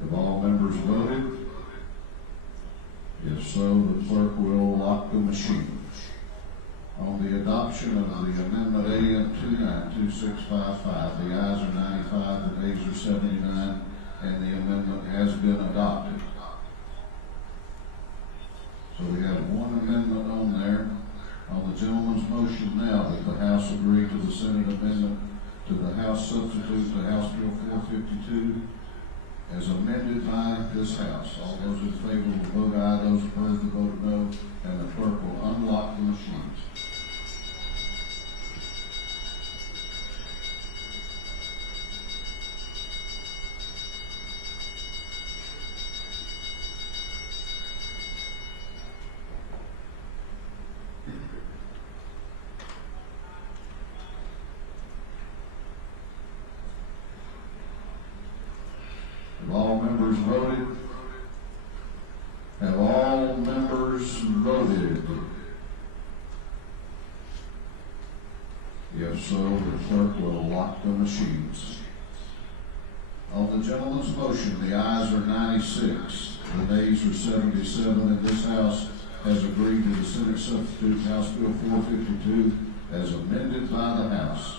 Have all members voted? If so, the clerk will lock the machine. On the adoption of the amendment AM 292655, the ayes are 95, the nays are 79, and the amendment has been adopted. So we have one amendment on there. On the gentleman's motion now that the House agree to the Senate amendment to the House substitute to House Bill 452 as amended by this House. All those in favor will vote aye, those opposed will vote no, and the clerk will unlock the machines. Have all members voted? Have all members voted? If so, the clerk will lock the machines. On the gentleman's motion, the ayes are 96, the nays are 77, and this House has agreed to the Senate substitute House Bill 452 as amended by the House.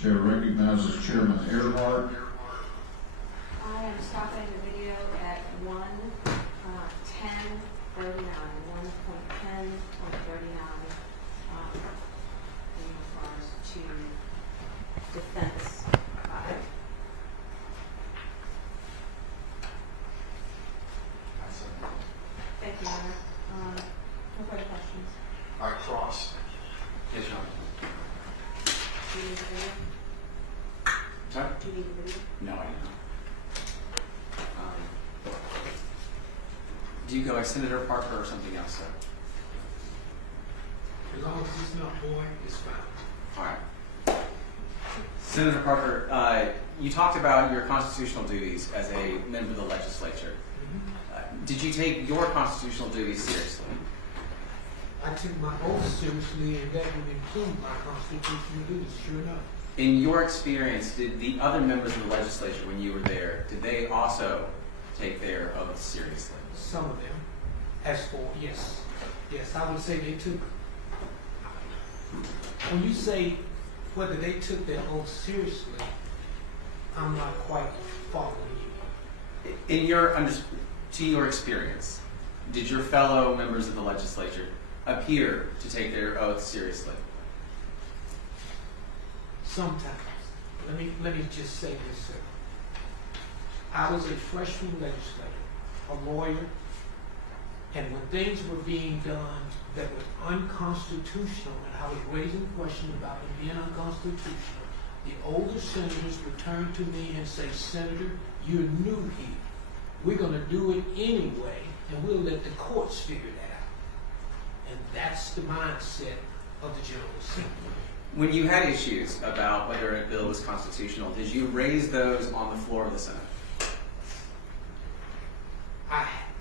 Chair recognizes Chairman Earhart. I am stopping the video at 1:10:39, 1:10:39, in regards to defense 5. Thank you, Your Honor. No further questions. All right, cross. Yes, Your Honor. Do you need the video? Sorry? Do you need the video? No, I do not. Do you go like Senator Parker or something else, sir? As long as it's not boy, it's fine. All right. Senator Parker, you talked about your constitutional duties as a member of the legislature. Did you take your constitutional duties seriously? I took my oath seriously, and that would include my constitutional duties, sure enough. In your experience, did the other members of the legislature, when you were there, did they also take their oaths seriously? Some of them, as for, yes, I would say they took, when you say whether they took their oath seriously, I'm not quite following you. In to your experience, did your fellow members of the legislature appear to take their oaths seriously? Sometimes. Let me just say this, sir. I was a freshman legislator, a lawyer, and when things were being done that were unconstitutional, and I was raising questions about it being unconstitutional, the older senators would turn to me and say, "Senator, you're new here. We're going to do it anyway, and we'll let the courts figure that out." And that's the mindset of the General Assembly. When you had issues about whether a bill was constitutional, did you raise those on the floor of the Senate?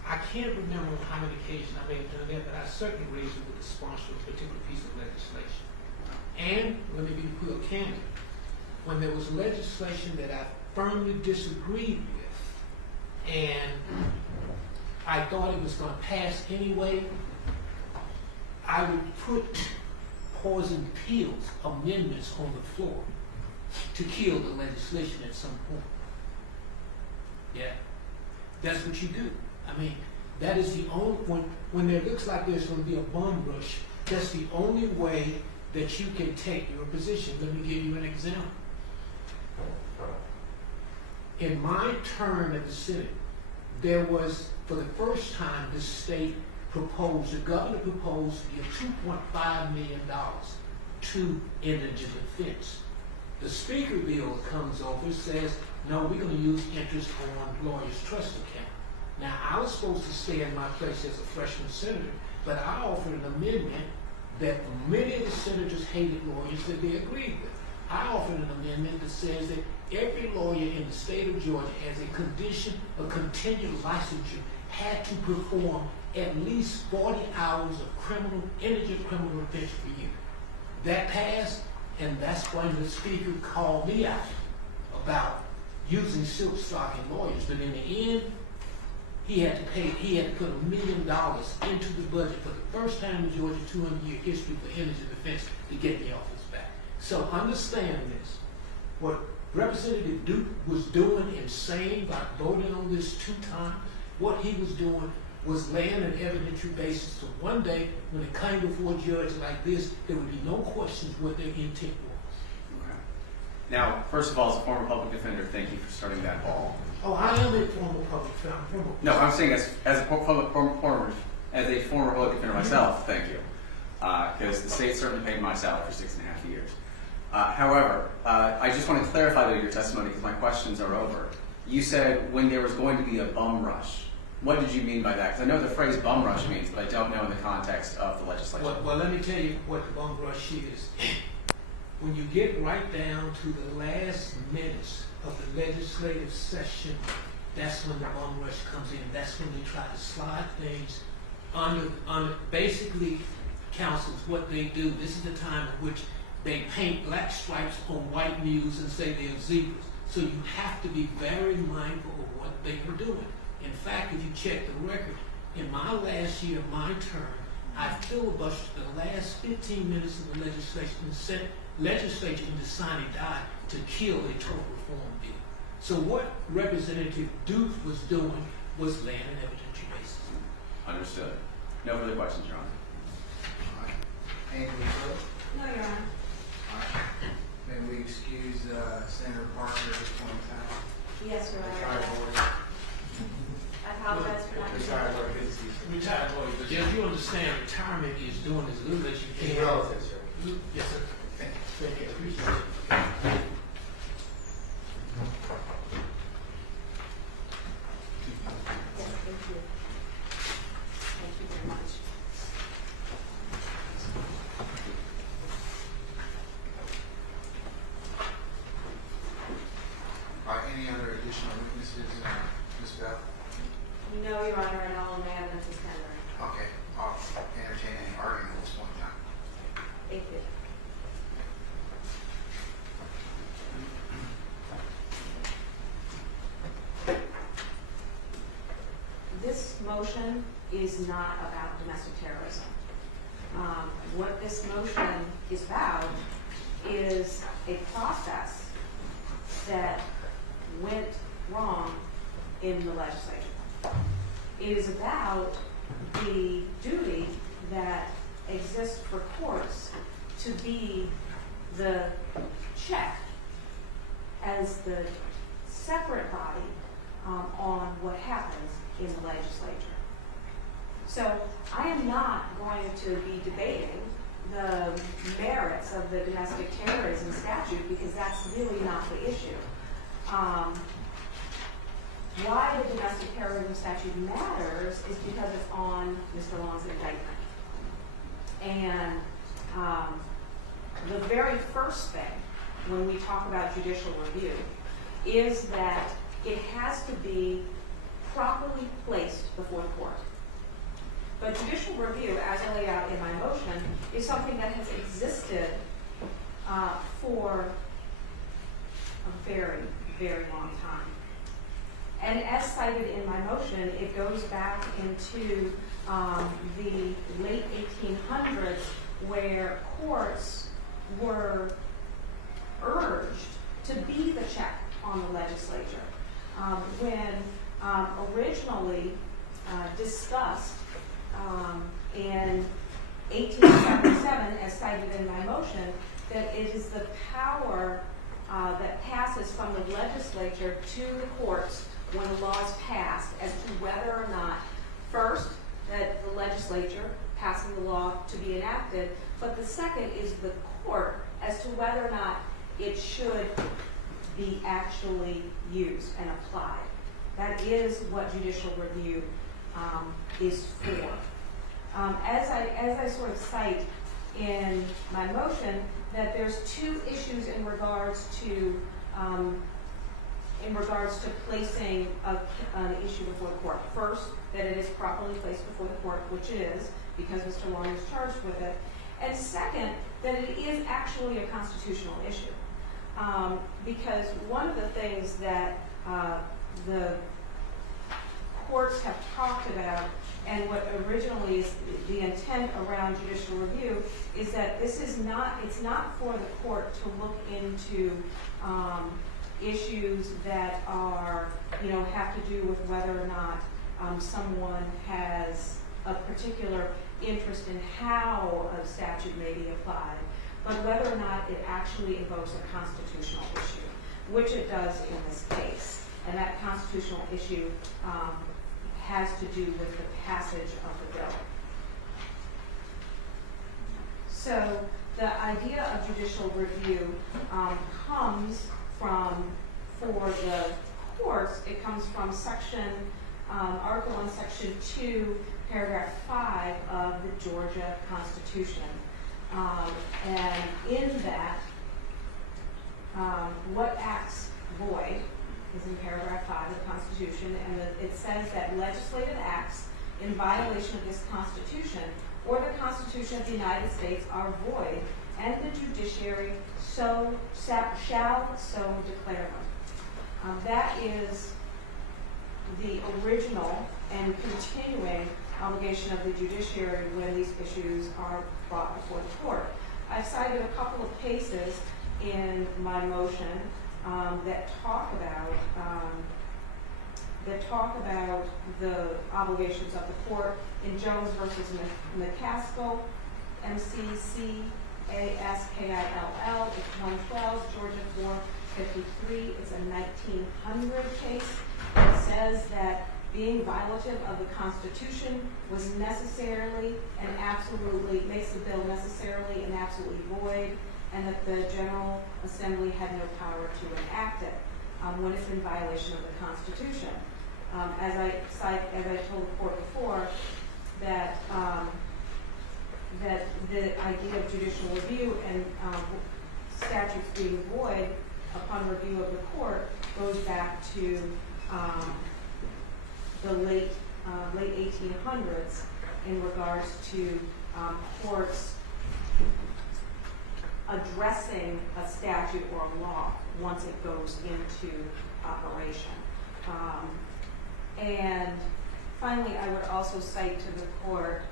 I can't remember on how many occasions I may have done that, but I certainly raised it with the sponsor of a particular piece of legislation. And let me be real candid. When there was legislation that I firmly disagreed with, and I thought it was going to pass anyway, I would put poison pills, amendments on the floor to kill the legislation at some point. Yeah, that's what you do. I mean, that is the only, when there looks like there's going to be a bum rush, that's the only way that you can take your position. Let me give you an example. In my term at the Senate, there was, for the first time, the state proposed, the governor proposed to give $2.5 million to indigent defense. The speaker bill comes over, says, no, we're going to use interest on lawyers' trust account. Now, I was supposed to stay in my place as a freshman senator, but I offered an amendment that many of the senators hated lawyers that they agreed with. I offered an amendment that says that every lawyer in the state of Georgia, as a condition of continued licensure, had to perform at least 40 hours of indigent criminal defense per year. That passed, and that's when the speaker called me out about using silk stocking lawyers. But in the end, he had to put $1 million into the budget for the first time in Georgia's 200-year history for indigent defense to get the office back. So understand this. What Representative Duke was doing and saying by voting on this 2 times, what he was doing was laying an evidentiary basis so one day when it came before a judge like this, there would be no questions what their intent was. Okay. Now, first of all, as a former public defender, thank you for starting that ball. Oh, I am a former public defender. No, I'm saying as a former public defender myself, thank you. Because the state certainly paid my salary for 6.5 years. However, I just want to clarify your testimony because my questions are over. You said when there was going to be a bum rush. What did you mean by that? Because I know the phrase bum rush means, but I don't know in the context of the legislation. Well, let me tell you what the bum rush is. When you get right down to the last minutes of the legislative session, that's when the bum rush comes in. That's when they try to slide things under basically, councils, what they do, this is the time in which they paint black stripes on white mules and say they're zebras. So you have to be very mindful of what they are doing. In fact, if you check the record, in my last year of my term, I filibustered the last 15 minutes of the legislature in the sine die to kill a tort reform bill. So what Representative Duke was doing was laying an evidentiary basis. Understood. No further questions, Your Honor. All right. Anything else? No, Your Honor. All right. May we excuse Senator Parker at this point in time? Yes, Your Retired Honor. lawyer. I apologize for not Retired lawyer. Good to see you. Retired lawyer, but if you understand, retirement is doing as little as you can. It's relative, sir. Yes, sir. Thank you. Appreciate it. Yes, thank you. Thank you very much. All right, any other additional witnesses, Ms. Beth? No, Your Honor, and all my evidence is tendering. Okay, I'll entertain any argument at this point in time. Thank you. This motion is not about domestic terrorism. What this motion is about is a process that went wrong in the legislature. It is about the duty that exists for courts to be the check as the separate body on what happens in the legislature. So I am not going to be debating the merits of the domestic terrorism statute because that's really not the issue. Why the domestic terrorism statute matters is because it's on Mr. Long's indictment. And the very first thing when we talk about judicial review is that it has to be properly placed before the court. But judicial review, as I laid out in my motion, is something that has existed for a very, very long time. And as cited in my motion, it goes back into the late 1800s where courts were urged to be the check on the legislature. When originally discussed in 1877, as cited in my motion, that it is the power that passes from the legislature to the courts when a law is passed as to whether or not, first, that the legislature passing the law to be enacted, but the second is the court as to whether or not it should be actually used and applied. That is what judicial review is for. As I sort of cite in my motion, that there's two issues in regards to placing an issue before the court. First, that it is properly placed before the court, which it is, because Mr. Long is charged with it. And second, that it is actually a constitutional issue. Because one of the things that the courts have talked about, and what originally is the intent around judicial review, is that this is not, it's not for the court to look into issues that are, have to do with whether or not someone has a particular interest in how a statute may be applied, but whether or not it actually invokes a constitutional issue, which it does in this case. And that constitutional issue has to do with the passage of the bill. So the idea of judicial review comes from, for the courts, it comes from Article 1, Section 2, Paragraph 5 of the Georgia Constitution. And in that, what acts void is in Paragraph 5 of the Constitution, and it says that legislative acts in violation of this Constitution or the Constitution of the United States are void, and the judiciary shall so declare them. That is the original and continuing obligation of the judiciary when these issues are brought before the court. I've cited a couple of cases in my motion that talk about the obligations of the court. In Jones versus McCaskill, MCCASKILL, it's 112, Georgia 453. It's a 1900 case. It says that being violative of the Constitution was necessarily and absolutely, makes the bill necessarily and absolutely void, and that the General Assembly had no power to enact it when it's in violation of the Constitution. As I told the court before, that the idea of judicial review and statutes being void upon review of the court goes back to the late 1800s in regards to courts addressing a statute or a law once it goes into operation. And finally, I would also cite to the court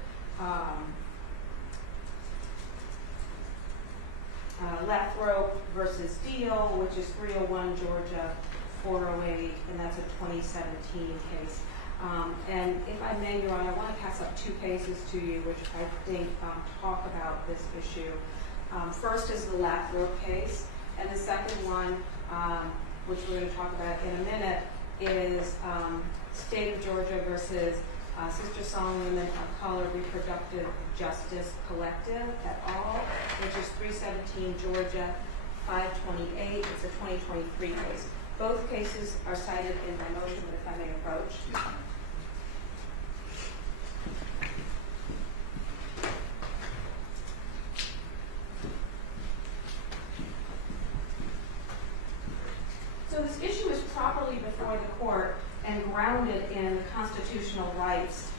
Lathrop versus Deal, which is 301 Georgia 408, and that's a 2017 case. And if I may, Your Honor, I want to pass up two cases to you, which I think talk about this issue. First is the Lathrop case, and the second one, which we're going to talk about in a minute, is State of Georgia versus Sister Song Women of Color Reproductive Justice Collective et al., which is 317 Georgia 528. It's a 2023 case. Both cases are cited in my motion, but if I may approach. So this issue is properly before the court and grounded in the constitutional rights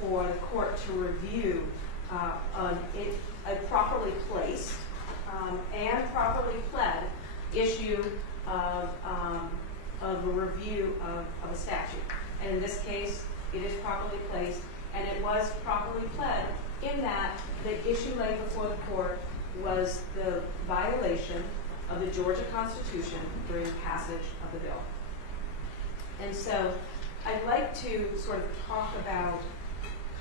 for the court to review a properly placed and properly pled issue of a review of a statute. And in this case, it is properly placed, and it was properly pled in that the issue laid before the court was the violation of the Georgia Constitution during the passage of the bill. And so I'd like to sort of talk about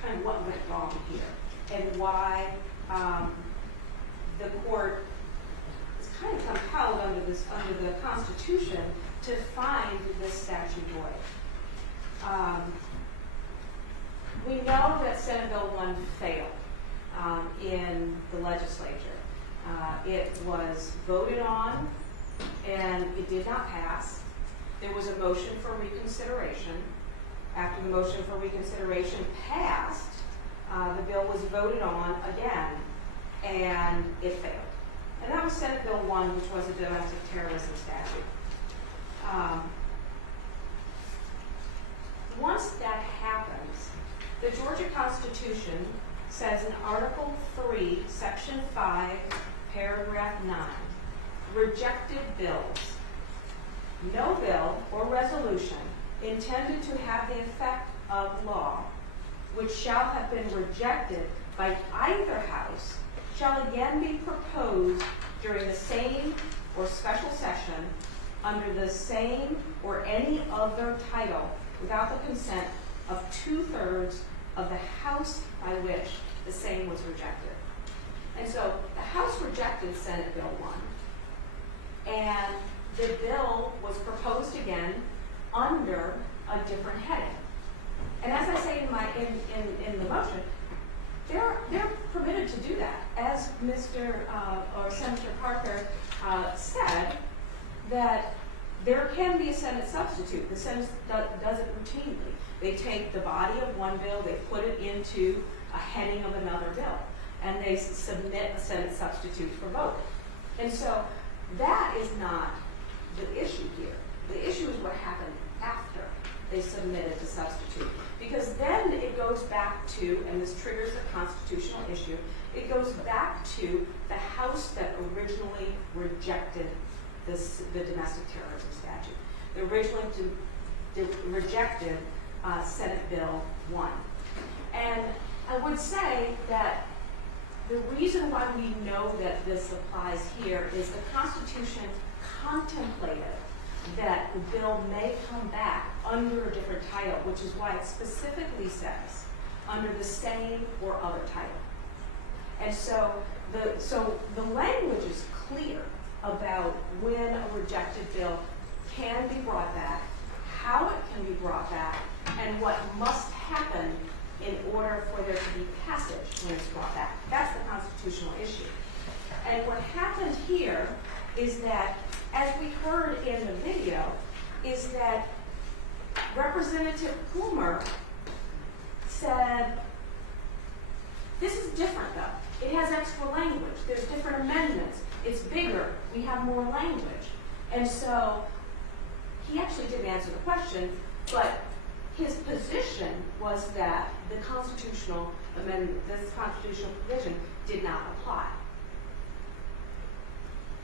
kind of what went wrong here and why the court is kind of compelled under the Constitution to find this statute void. We know that Senate Bill 1 failed in the legislature. It was voted on and it did not pass. There was a motion for reconsideration. After the motion for reconsideration passed, the bill was voted on again and it failed. And that was Senate Bill 1, which was a domestic terrorism statute. Once that happens, the Georgia Constitution says in Article 3, Section 5, Paragraph 9, rejected bills. No bill or resolution intended to have the effect of law, which shall have been rejected by either house, shall again be proposed during the same or special session under the same or any other title without the consent of 2/3 of the House by which the same was rejected. And so the House rejected Senate Bill 1, and the bill was proposed again under a different heading. And as I say in the motion, they're permitted to do that. As Senator Parker said, that there can be a Senate substitute. The Senate does it routinely. They take the body of one bill, they put it into a heading of another bill, and they submit a Senate substitute for vote. And so that is not the issue here. The issue is what happened after they submitted the substitute. Because then it goes back to, and this triggers a constitutional issue, it goes back to the House that originally rejected the domestic terrorism statute. They originally rejected Senate Bill 1. And I would say that the reason why we know that this applies here is the Constitution contemplated that the bill may come back under a different title, which is why it specifically says under the same or other title. And so the language is clear about when a rejected bill can be brought back, how it can be brought back, and what must happen in order for there to be passage when it's brought back. That's the constitutional issue. And what happened here is that, as we heard in the video, is that Representative Plumer said, this is different though. It has extra language. There's different amendments. It's bigger. We have more language. And so he actually didn't answer the question, but his position was that the constitutional amendment, this constitutional provision, did not apply.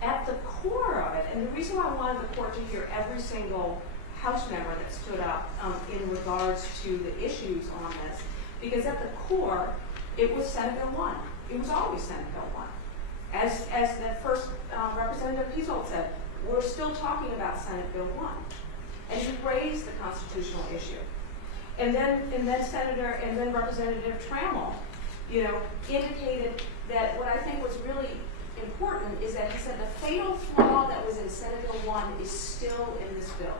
At the core of it, and the reason why I wanted the court to hear every single House member that stood up in regards to the issues on this, because at the core, it was Senate Bill 1. It was always Senate Bill 1. As the first Representative Peasold said, we're still talking about Senate Bill 1. And he raised the constitutional issue. And then Representative Trammell, indicated that what I think was really important is that he said the fatal flaw that was in Senate Bill 1 is still in this bill.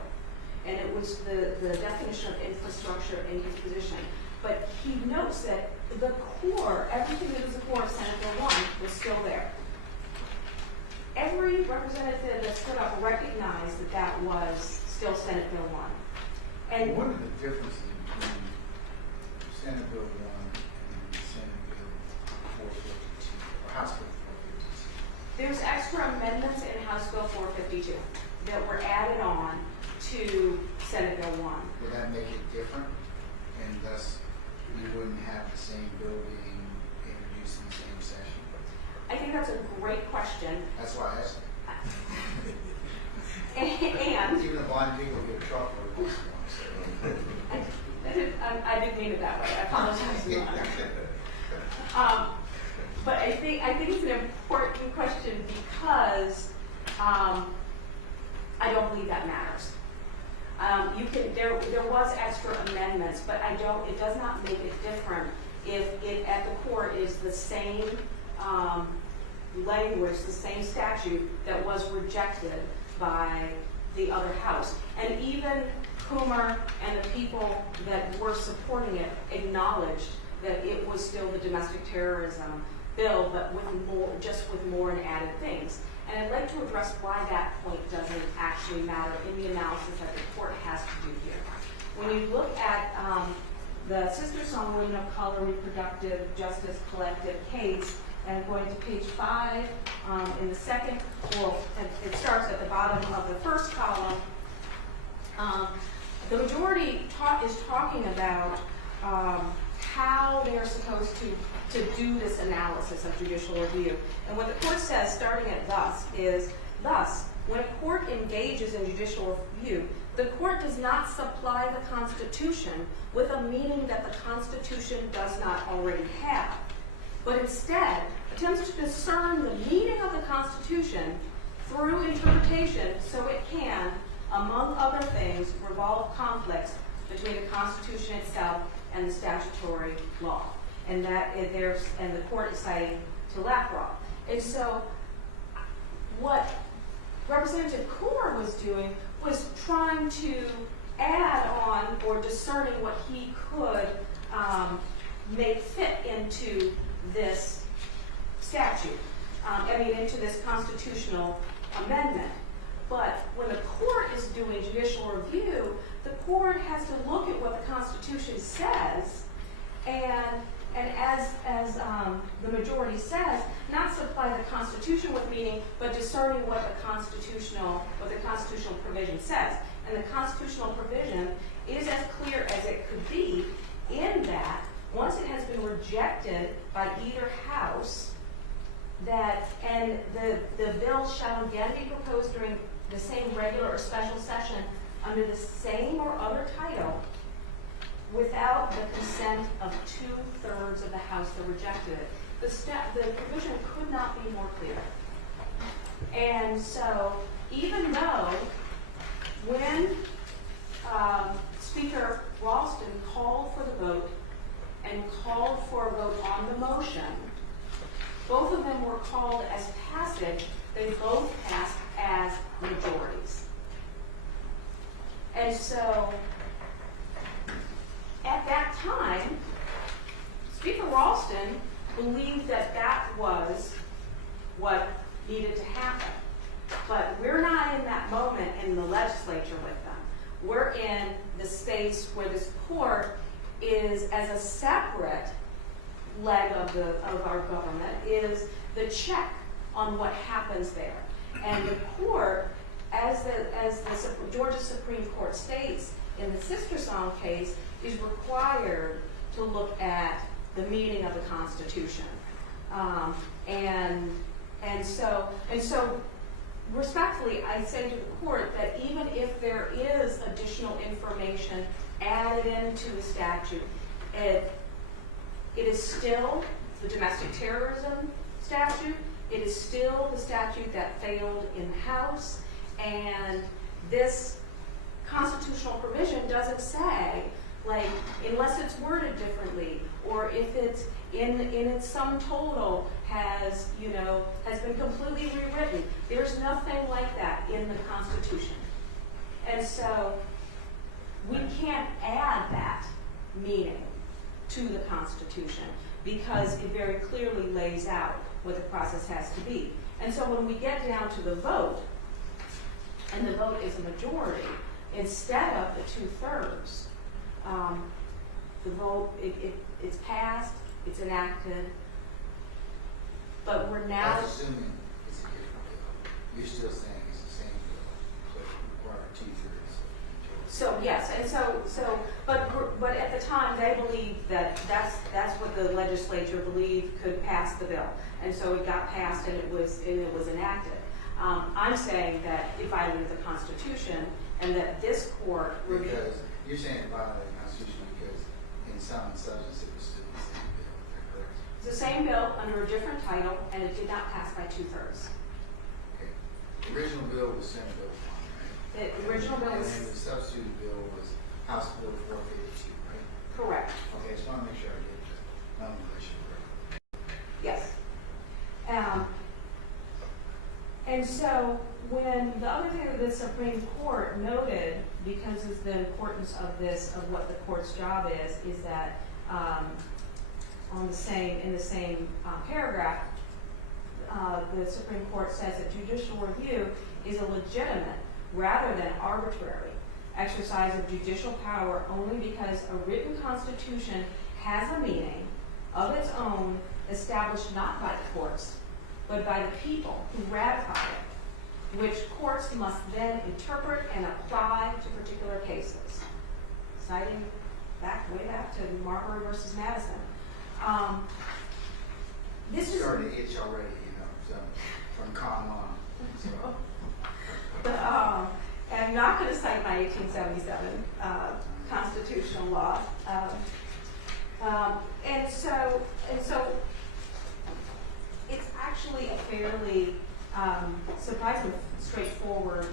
And it was the definition of infrastructure in his position. But he notes that the core, everything that was the core of Senate Bill 1 was still there. Every representative that stood up recognized that that was still Senate Bill 1. And what are the differences between Senate Bill 1 and Senate Bill 452, or House Bill 452? There's extra amendments in House Bill 452 that were added on to Senate Bill 1. Would that make it different? And thus, you wouldn't have the same bill being introduced in the same session? I think that's a great question. That's why I asked. And even the blind people get a truck for this one. So. I didn't mean it that way. I apologize, Your Honor. But I think it's an important question because I don't believe that matters. There was extra amendments, but it does not make it different if it at the core is the same language, the same statute that was rejected by the other house. And even Coomer and the people that were supporting it acknowledged that it was still the domestic terrorism bill, but with more and added things. And I'd like to address why that point doesn't actually matter in the analysis that the court has to do here. When you look at the Sisters on Women of Color Reproductive Justice Collective case, and going to page 5 in the second, it starts at the bottom of the first column. The majority is talking about how they're supposed to do this analysis of judicial review. And what the court says, starting at thus, is thus, when a court engages in judicial review, the court does not supply the Constitution with a meaning that the Constitution does not already have, but instead attempts to discern the meaning of the Constitution through interpretation so it can, among other things, resolve conflicts between the Constitution itself and the statutory law. And the court is citing to Lacroix. And so what Representative Coomer was doing was trying to add on or discerning what he could make fit into this statute, into this constitutional amendment. But when the court is doing judicial review, the court has to look at what the Constitution says and as the majority says, not supply the Constitution with meaning, but discerning what the constitutional provision says. And the constitutional provision is as clear as it could be in that once it has been rejected by either house, and the bill shall again be proposed during the same regular or special session under the same or other title without the consent of 2/3 of the House that rejected it. The provision could not be more clear. And so even though when Speaker Ralston called for the vote and called for a vote on the motion, both of them were called as passage. They both passed as majorities. And so at that time, Speaker Ralston believed that that was what needed to happen. But we're not in that moment in the legislature with them. We're in the space where this court is, as a separate leg of our government, is the check on what happens there. And the court, as the Georgia Supreme Court states in the Sister Song case is required to look at the meaning of the Constitution. And so respectfully, I say to the court that even if there is additional information added into the statute, it is still the domestic terrorism statute. It is still the statute that failed in the House, and this constitutional provision doesn't say, like, unless it's worded differently, or if it's in its sum total has been completely rewritten. There's nothing like that in the Constitution. And so we can't add that meaning to the Constitution because it very clearly lays out what the process has to be. And so when we get down to the vote, and the vote is a majority, instead of the 2/3, the vote, it's passed, it's enacted, but we're now... That's assuming it's a different bill. You're still saying it's the same bill, but require 2/3. So yes, and but at the time they believed that that's what the legislature believed could pass the bill, and so it got passed and it was enacted. I'm saying that it violated the Constitution, and that this court Because you're saying it violated the Constitution because in some substance it was still the same bill. Is that correct? it's the same bill under a different title, and it did not pass by 2/3. Okay. The original bill was Senate Bill 1, right? The original bill And was then the substitute bill was House Bill 452, right? correct. Okay, I just want to make sure I get the nomenclature correct. Yes. And so when the other thing that the Supreme Court noted, because of the importance of this, of what the court's job is that in the same paragraph, the Supreme Court says that judicial review is a legitimate rather than arbitrary exercise of judicial power only because a written constitution has a meaning of its own established not by the courts, but by the people who ratify it, which courts must then interpret and apply to particular cases. Citing way back to Marbury versus Madison. This is Starting to itch already, so from con on. So. I'm not going to cite my 1877 constitutional law. And so it's actually a fairly surprisingly straightforward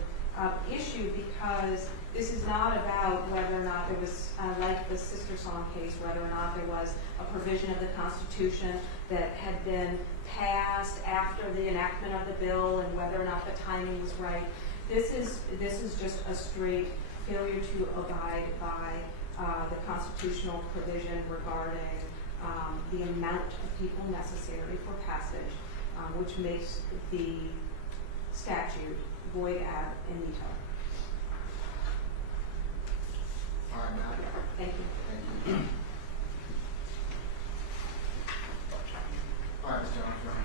issue, because this is not about whether or not there was, like the Sister Song case, whether or not there was a provision of the Constitution that had been passed after the enactment of the bill and whether or not the timing was right. This is just a straight failure to abide by the constitutional provision regarding the amount of people necessary for passage, which makes the statute void ab initio. All right, now. Thank you. Thank you. All right, Mr. Armstrong.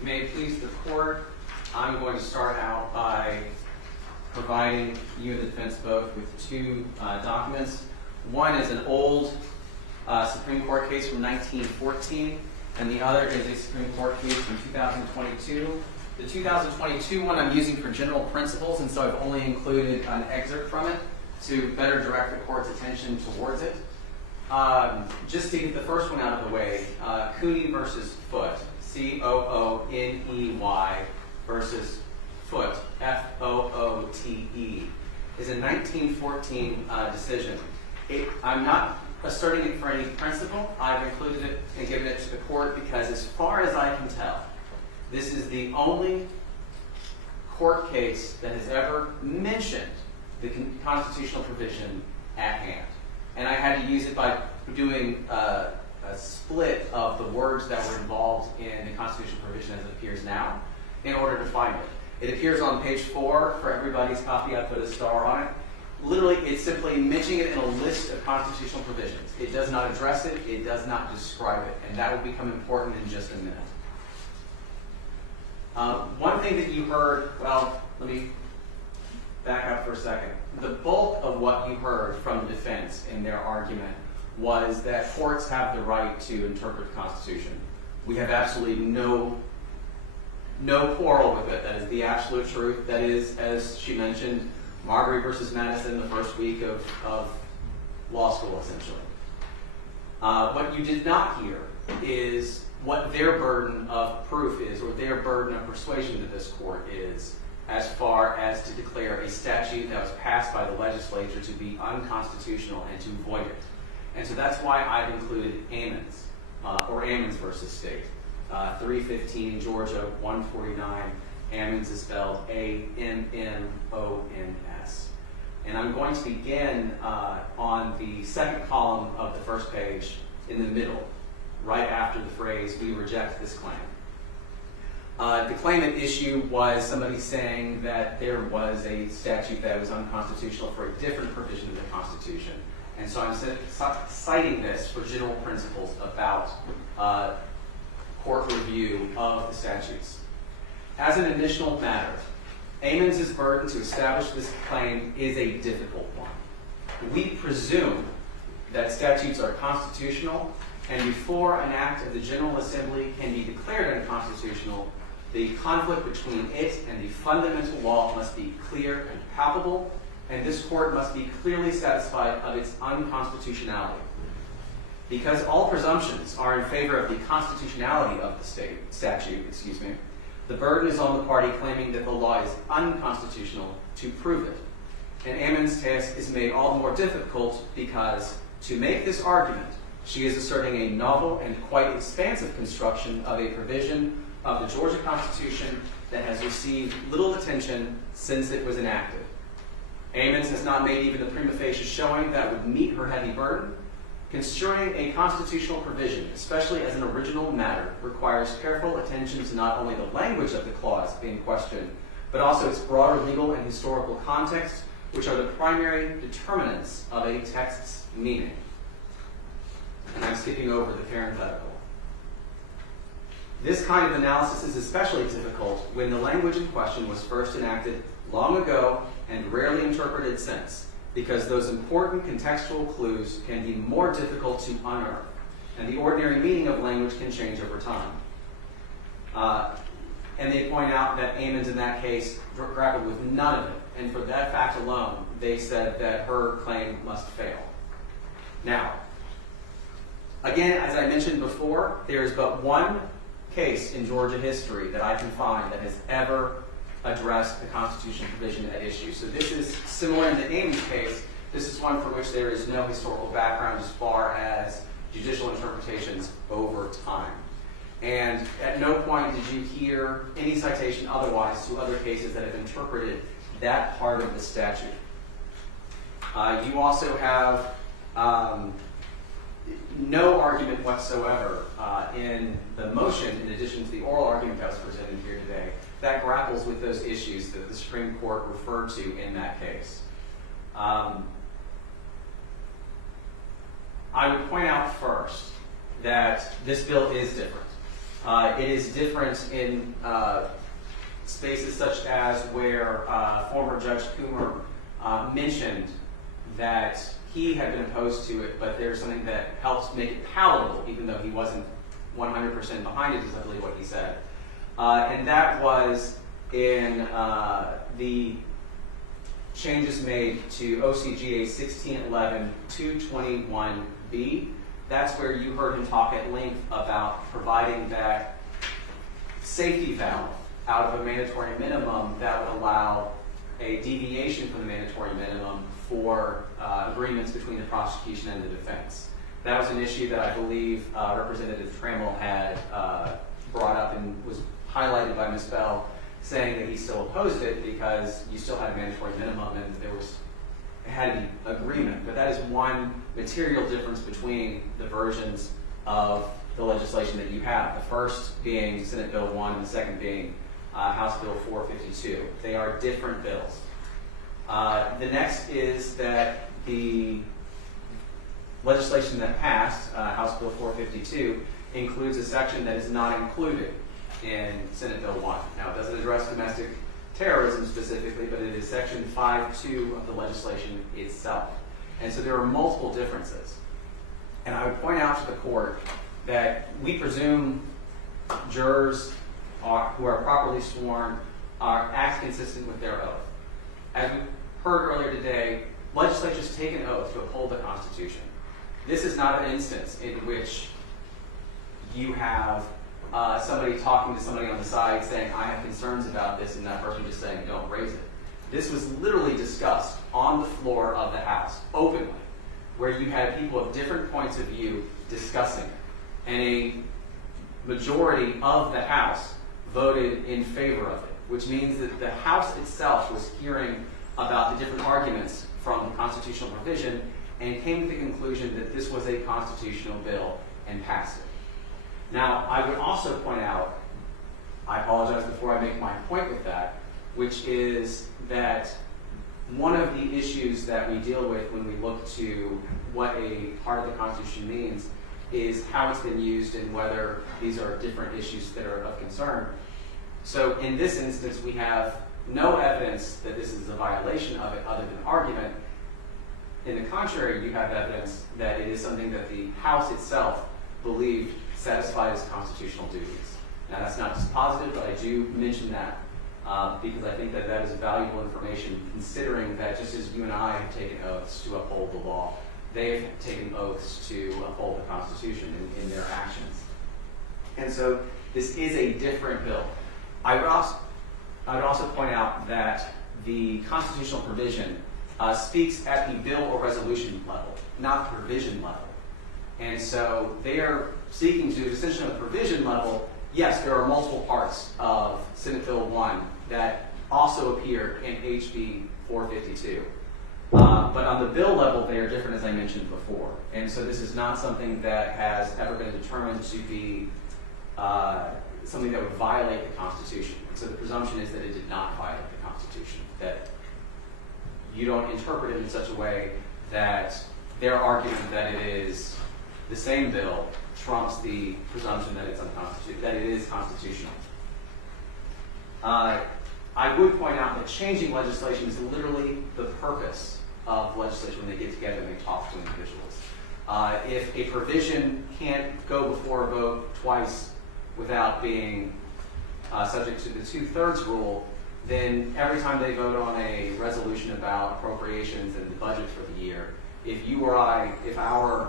May it please the court, I'm going to start out by providing you and the defense both with two documents. One is an old Supreme Court case from 1914, and the other is a Supreme Court case from 2022. The 2022 one I'm using for general principles, and so I've only included an excerpt from it to better direct the court's attention towards it. Just to get the first one out of the way, Cooney versus Foote, Cooney versus Foote, Foote, is a 1914 decision. I'm not asserting it for any principle. I've included it and given it to the court because, as far as I can tell, this is the only court case that has ever mentioned the constitutional provision at hand. And I had to use it by doing a split of the words that were involved in the constitutional provision as it appears now in order to find it. It appears on page 4 for everybody's copy. I put a star on it. Literally, it's simply mentioning it in a list of constitutional provisions. It does not address it. It does not describe it. And that will become important in just a minute. One thing that you heard, well, let me back up for a second. The bulk of what you heard from the defense in their argument was that courts have the right to interpret the Constitution. We have absolutely no quarrel with it. That is the absolute truth. That is, as she mentioned, Marbury versus Madison, the first week of law school, essentially. What you did not hear is what their burden of proof is, or their burden of persuasion to this court is, as far as to declare a statute that was passed by the legislature to be unconstitutional and to void it. And so that's why I've included Ammons, or Ammons versus State. 315 Georgia 149. Ammons is spelled A-M-M-O-N-S. And I'm going to begin on the second column of the first page in the middle, right after the phrase, "We reject this claim." The claim at issue was somebody saying that there was a statute that was unconstitutional for a different provision of the Constitution. And so I'm citing this for general principles about court review of the statutes. As an initial matter, Ammons' burden to establish this claim is a difficult one. We presume that statutes are constitutional, and before an act of the General Assembly can be declared unconstitutional, the conflict between it and the fundamental law must be clear and palpable, and this court must be clearly satisfied of its unconstitutionality. Because all presumptions are in favor of the constitutionality of the statute, the burden is on the party claiming that the law is unconstitutional to prove it. And Ammons' task is made all the more difficult because, to make this argument, she is asserting a novel and quite expansive construction of a provision of the Georgia Constitution that has received little attention since it was enacted. Ammons has not made even the prima facie showing that would meet her heavy burden. Construing a constitutional provision, especially as an original matter, requires careful attention to not only the language of the clause being questioned, but also its broader legal and historical context, which are the primary determinants of a text's meaning. And I'm skipping over the parenthetical. This kind of analysis is especially difficult when the language in question was first enacted long ago and rarely interpreted since, because those important contextual clues can be more difficult to unearth, and the ordinary meaning of language can change over time. And they point out that Ammons in that case grappled with none of it, and for that fact alone, they said that her claim must fail. Now, again, as I mentioned before, there is but one case in Georgia history that I can find that has ever addressed the constitutional provision at issue. So this is similar in the Ammons case. This is one for which there is no historical background as far as judicial interpretations over time. And at no point did you hear any citation otherwise to other cases that have interpreted that part of the statute. You also have no argument whatsoever in the motion, in addition to the oral argument that was presented here today, that grapples with those issues that the Supreme Court referred to in that case. I would point out first that this bill is different. It is different in spaces such as where former Judge Coomer mentioned that he had been opposed to it, but there's something that helps make it palatable, even though he wasn't 100% behind it, is I believe what he said. And that was in the changes made to OCGA 1611-221B. That's where you heard him talk at length about providing that safety valve out of a mandatory minimum that would allow a deviation from the mandatory minimum for agreements between the prosecution and the defense. That was an issue that I believe Representative Trammell had brought up and was highlighted by Ms. Bell, saying that he still opposed it because you still had a mandatory minimum and it had to be agreement. But that is one material difference between the versions of the legislation that you have. The first being Senate Bill 1 and the second being House Bill 452. They are different bills. The next is that the legislation that passed, House Bill 452, includes a section that is not included in Senate Bill 1. Now, it doesn't address domestic terrorism specifically, but it is Section 5.2 of the legislation itself. And so there are multiple differences. And I would point out to the court that we presume jurors who are properly sworn act consistent with their oath. As we heard earlier today, legislatures take an oath to uphold the Constitution. This is not an instance in which you have somebody talking to somebody on the side saying, I have concerns about this, and that person just saying, don't raise it. This was literally discussed on the floor of the House, openly, where you had people of different points of view discussing it. And a majority of the House voted in favor of it, which means that the House itself was hearing about the different arguments from the constitutional provision and came to the conclusion that this was a constitutional bill and passed it. Now, I would also point out, I apologize before I make my point with that, which is that one of the issues that we deal with when we look to what a part of the Constitution means is how it's been used and whether these are different issues that are of concern. So in this instance, we have no evidence that this is a violation of it other than argument. In the contrary, you have evidence that it is something that the House itself believed satisfied its constitutional duties. Now, that's not just positive, but I do mention that because I think that that is valuable information, considering that just as you and I have taken oaths to uphold the law, they've taken oaths to uphold the Constitution in their actions. And so this is a different bill. I would also point out that the constitutional provision speaks at the bill or resolution level, not the provision level. And so they are seeking to, essentially on the provision level, yes, there are multiple parts of Senate Bill 1 that also appear in HB 452. But on the bill level, they are different, as I mentioned before. And so this is not something that has ever been determined to be something that would violate the Constitution. And so the presumption is that it did not violate the Constitution, that you don't interpret it in such a way that their argument that it is the same bill trumps the presumption that it's unconstitutional, that it is constitutional. I would point out that changing legislation is literally the purpose of legislation when they get together and they talk to individuals. If a provision can't go before a vote twice without being subject to the 2/3 rule, then every time they vote on a resolution about appropriations and the budget for the year, if you or I, if our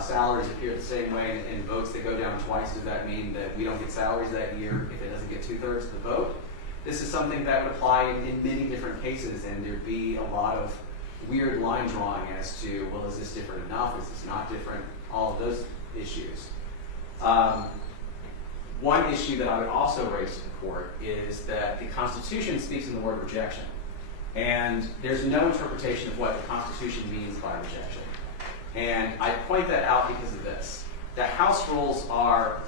salaries appear the same way and votes that go down twice, does that mean that we don't get salaries that year if it doesn't get 2/3 of the vote? This is something that would apply in many different cases, and there'd be a lot of weird line drawing as to, well, is this different enough? Is this not different? All of those issues. One issue that I would also raise to the court is that the Constitution speaks in the word rejection. And there's no interpretation of what the Constitution means by rejection. And I point that out because of this. The House rules are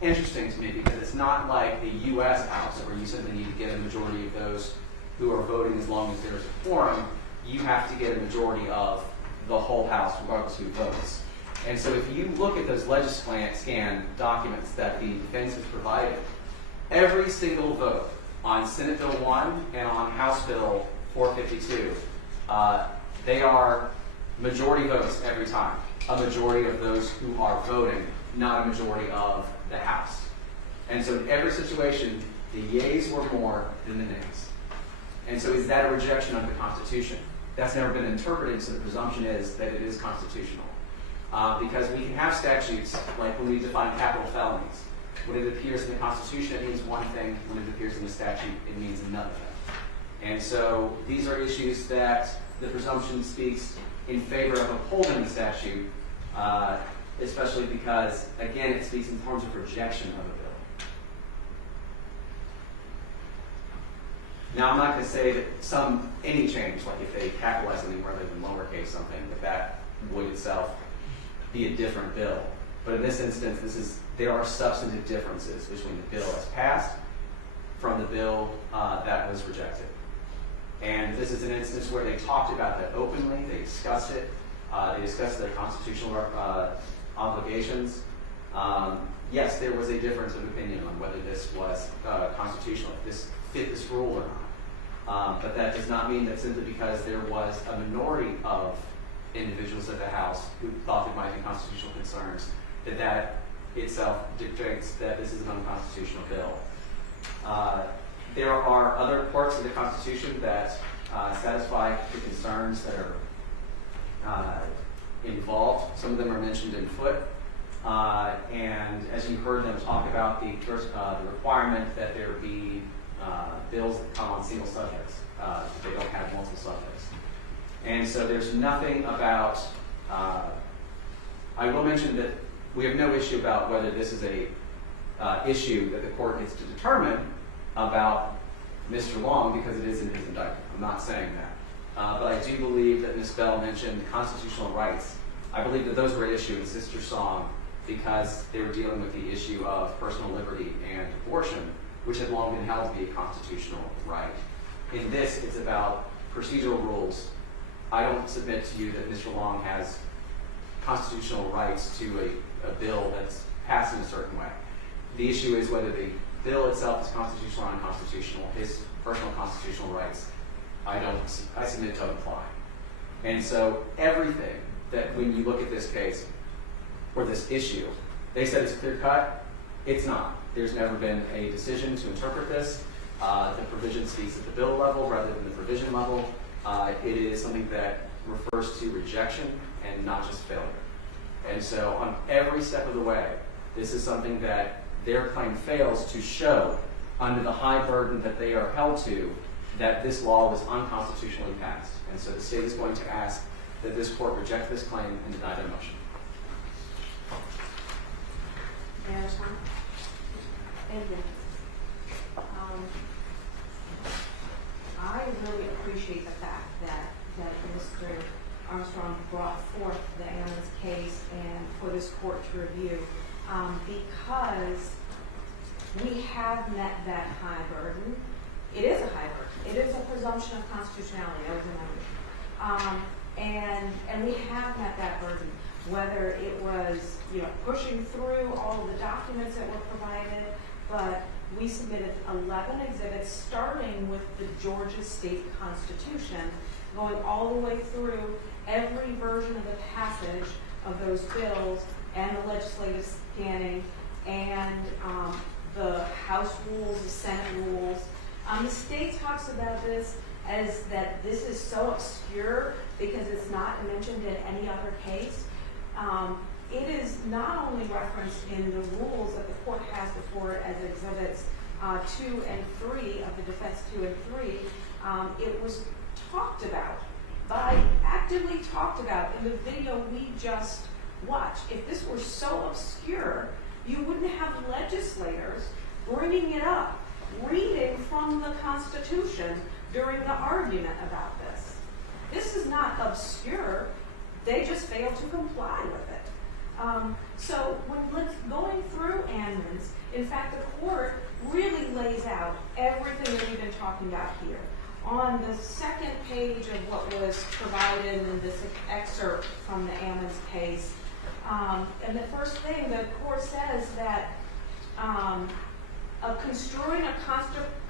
interesting to me because it's not like the U.S. House where you simply need to get a majority of those who are voting as long as there's a quorum. You have to get a majority of the whole House regardless who votes. And so if you look at those legiscan documents that the defense has provided, every single vote on Senate Bill 1 and on House Bill 452, they are majority votes every time. A majority of those who are voting, not a majority of the House. And so in every situation, the yeas were more than the nays. And so is that a rejection of the Constitution? That's never been interpreted, so the presumption is that it is constitutional. Because we can have statutes, like when we define capital felonies. When it appears in the Constitution, it means one thing. When it appears in the statute, it means another thing. And so these are issues that the presumption speaks in favor of upholding the statute, especially because, again, it speaks in terms of rejection of a bill. Now, I'm not going to say that any change, like if they capitalize something rather than lowercase something, that would itself be a different bill. But in this instance, there are substantive differences between the bill as passed from the bill that was rejected. And this is an instance where they talked about that openly, they discussed it, they discussed their constitutional obligations. Yes, there was a difference of opinion on whether this was constitutional. If this fit this rule or not. But that does not mean that simply because there was a minority of individuals at the House who thought there might be constitutional concerns, that itself dictates that this is an unconstitutional bill. There are other parts of the Constitution that satisfy the concerns that are involved. Some of them are mentioned in Foot. And as you heard them talk about the requirement that there be bills that come on single subjects, they don't have multiple subjects. And so there's nothing about, I will mention that we have no issue about whether this is a issue that the court gets to determine about Mr. Long, because it is in his indictment. I'm not saying that. But I do believe that Ms. Bell mentioned constitutional rights. I believe that those were at issue in Sister Song because they were dealing with the issue of personal liberty and abortion, which had long been held to be a constitutional right. In this, it's about procedural rules. I don't submit to you that Mr. Long has constitutional rights to a bill that's passed in a certain way. The issue is whether the bill itself is constitutional or unconstitutional. His personal constitutional rights, I submit don't apply. And so everything that when you look at this case or this issue, they said it's clear cut. It's not. There's never been a decision to interpret this. The provision speaks at the bill level rather than the provision level. It is something that refers to rejection and not just failure. And so on every step of the way, this is something that their claim fails to show under the high burden that they are held to that this law was unconstitutionally passed. And so the state is going to ask that this court reject this claim and deny their motion. Thank you. I really appreciate the fact that Mr. Armstrong brought forth the Ammons case and for this court to review because we have met that high burden. It is a high burden. It is a presumption of constitutionality, I was remembering. And we have met that burden, whether it was pushing through all of the documents that were provided, but we submitted 11 exhibits starting with the Georgia State Constitution, going all the way through every version of the passage of those bills and the legislative scanning and the House rules, the Senate rules. The state talks about this as that this is so obscure because it's not mentioned in any other case. It is not only referenced in the rules that the court has before it as exhibits 2 and 3 of the defense 2 and 3. It was talked about, actively talked about in the video we just watched. If this were so obscure, you wouldn't have legislators bringing it up, reading from the Constitution during the argument about this. This is not obscure. They just failed to comply with it. So when going through Ammons, in fact, the court really lays out everything that we've been talking about here. On the second page of what was provided in this excerpt from the Ammons case, and the first thing, the court says that construing a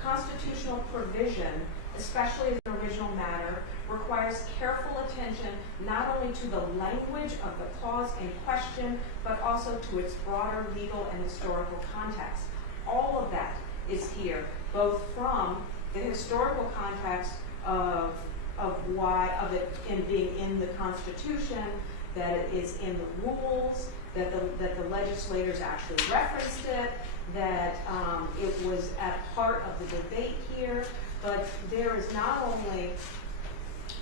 constitutional provision, especially as an original matter, requires careful attention not only to the language of the clause in question, but also to its broader legal and historical context. All of that is here, both from the historical context of it being in the Constitution, that it is in the rules, that the legislators actually referenced it, that it was at part of the debate here. But there is not only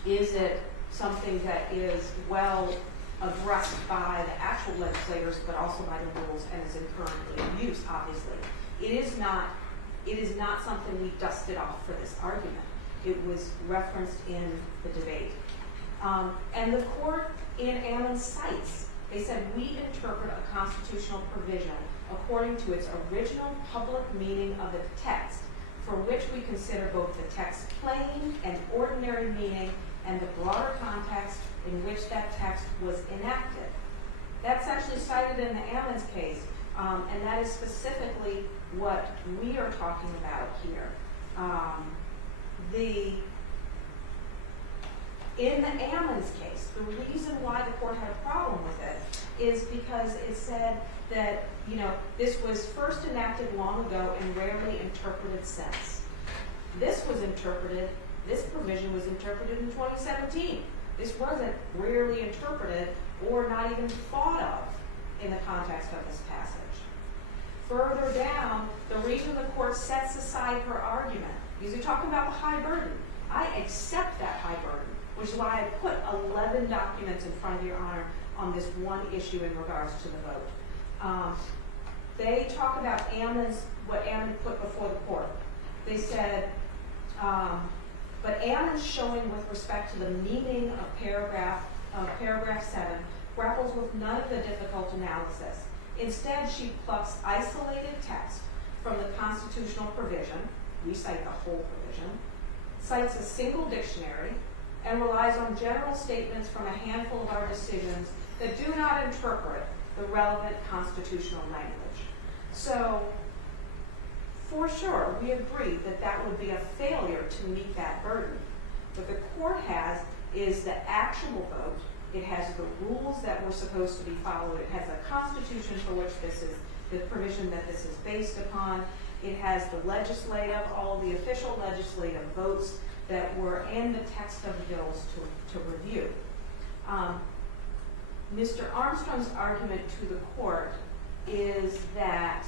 is it something that is well addressed by the actual legislators, but also by the rules and is currently in use, obviously. It is not something we dusted off for this argument. It was referenced in the debate. And the court in Ammons cites, they said, we interpret a constitutional provision according to its original public meaning of its text, for which we consider both the text's plain and ordinary meaning and the broader context in which that text was enacted. That's actually cited in the Ammons case, and that is specifically what we are talking about here. In the Ammons case, the reason why the court had a problem with it is because it said that, this was first enacted long ago and rarely interpreted since. This provision was interpreted in 2017. This wasn't rarely interpreted or not even thought of in the context of this passage. Further down, the reason the court sets aside her argument, because you're talking about the high burden. I accept that high burden, which is why I put 11 documents in front of your honor on this one issue in regards to the vote. They talk about Ammons, what Ammon put before the court. They said, but Ammon's showing with respect to the meaning of paragraph 7 grapples with none of the difficult analysis. Instead, she plucks isolated text from the constitutional provision, we cite the whole provision, cites a single dictionary, and relies on general statements from a handful of our decisions that do not interpret the relevant constitutional language. So, for sure, we agree that that would be a failure to meet that burden. What the court has is the actual vote. It has the rules that were supposed to be followed. It has a constitution for which this is the provision that this is based upon. It has the legislative, all the official legislative votes that were in the text of the bills to review. Mr. Armstrong's argument to the court is that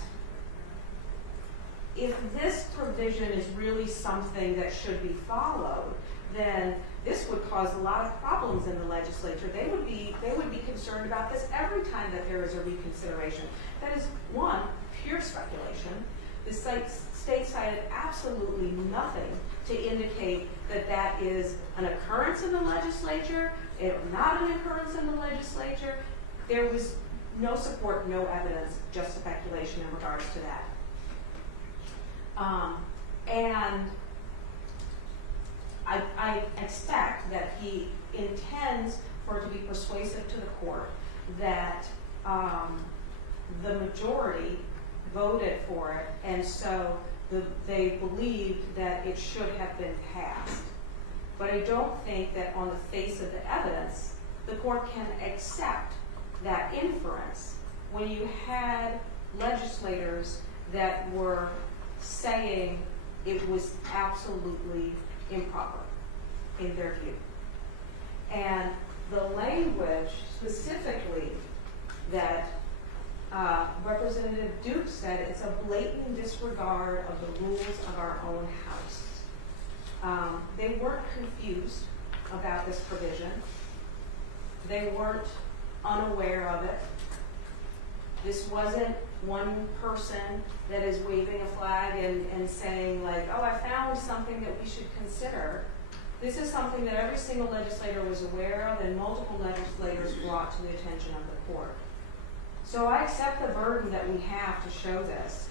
if this provision is really something that should be followed, then this would cause a lot of problems in the legislature. They would be concerned about this every time that there is a reconsideration. That is, one, pure speculation. The state cited absolutely nothing to indicate that that is an occurrence in the legislature, not an occurrence in the legislature. There was no support, no evidence, just speculation in regards to that. And I expect that he intends for it to be persuasive to the court that the majority voted for it, and so they believed that it should have been passed. But I don't think that on the face of the evidence, the court can accept that inference when you had legislators that were saying it was absolutely improper in their view. And the language specifically that Representative Duke said, it's a blatant disregard of the rules of our own house. They weren't confused about this provision. They weren't unaware of it. This wasn't one person that is waving a flag and saying like, oh, I found something that we should consider. This is something that every single legislator was aware of and multiple legislators brought to the attention of the court. So I accept the burden that we have to show this.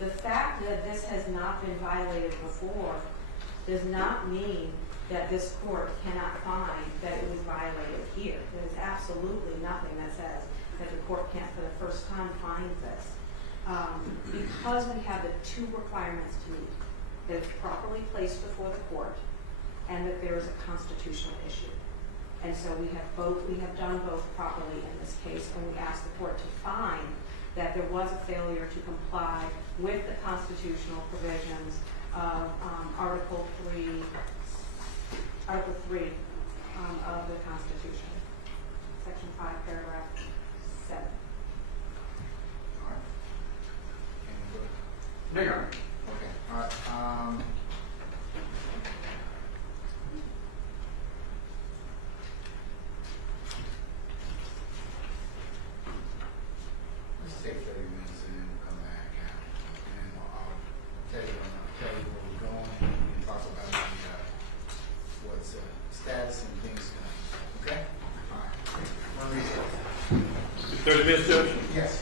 The fact that this has not been violated before does not mean that this court cannot find that it was violated here. There is absolutely nothing that says that the court can't for the first time find this. Because we have the two requirements to meet, that it's properly placed before the court and that there is a constitutional issue. And so we have done both properly in this case, and we ask the court to find that there was a failure to comply with the constitutional provisions of Article 3 of the Constitution, Section 5, Paragraph 7. All right. Any further? Okay. All right. Let's take 30 minutes and then we'll come back and I'll tell you where we're going and talk about what's status and things coming. Okay? All right. 30 minutes, Judge? Yes.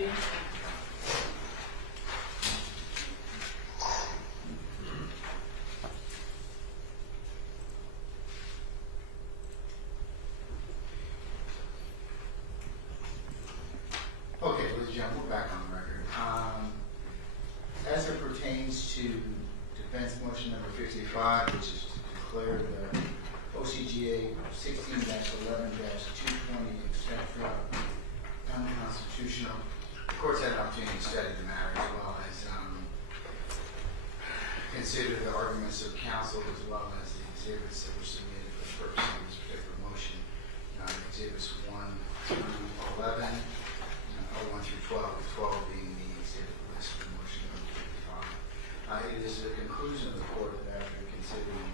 Second. Okay, ladies and gentlemen, we're back on the record. As it pertains to defense motion number 55, which is to declare the OCGA 16-11-220, etc., unconstitutional, the court's had an opportunity to study the matter as well as consider the arguments of counsel as well as the exhibits that were submitted for the purpose of this particular motion. Exhibits 1 through 11. 1 through 12, 12 being the exhibit list for motion number 55. It is the conclusion of the court that after considering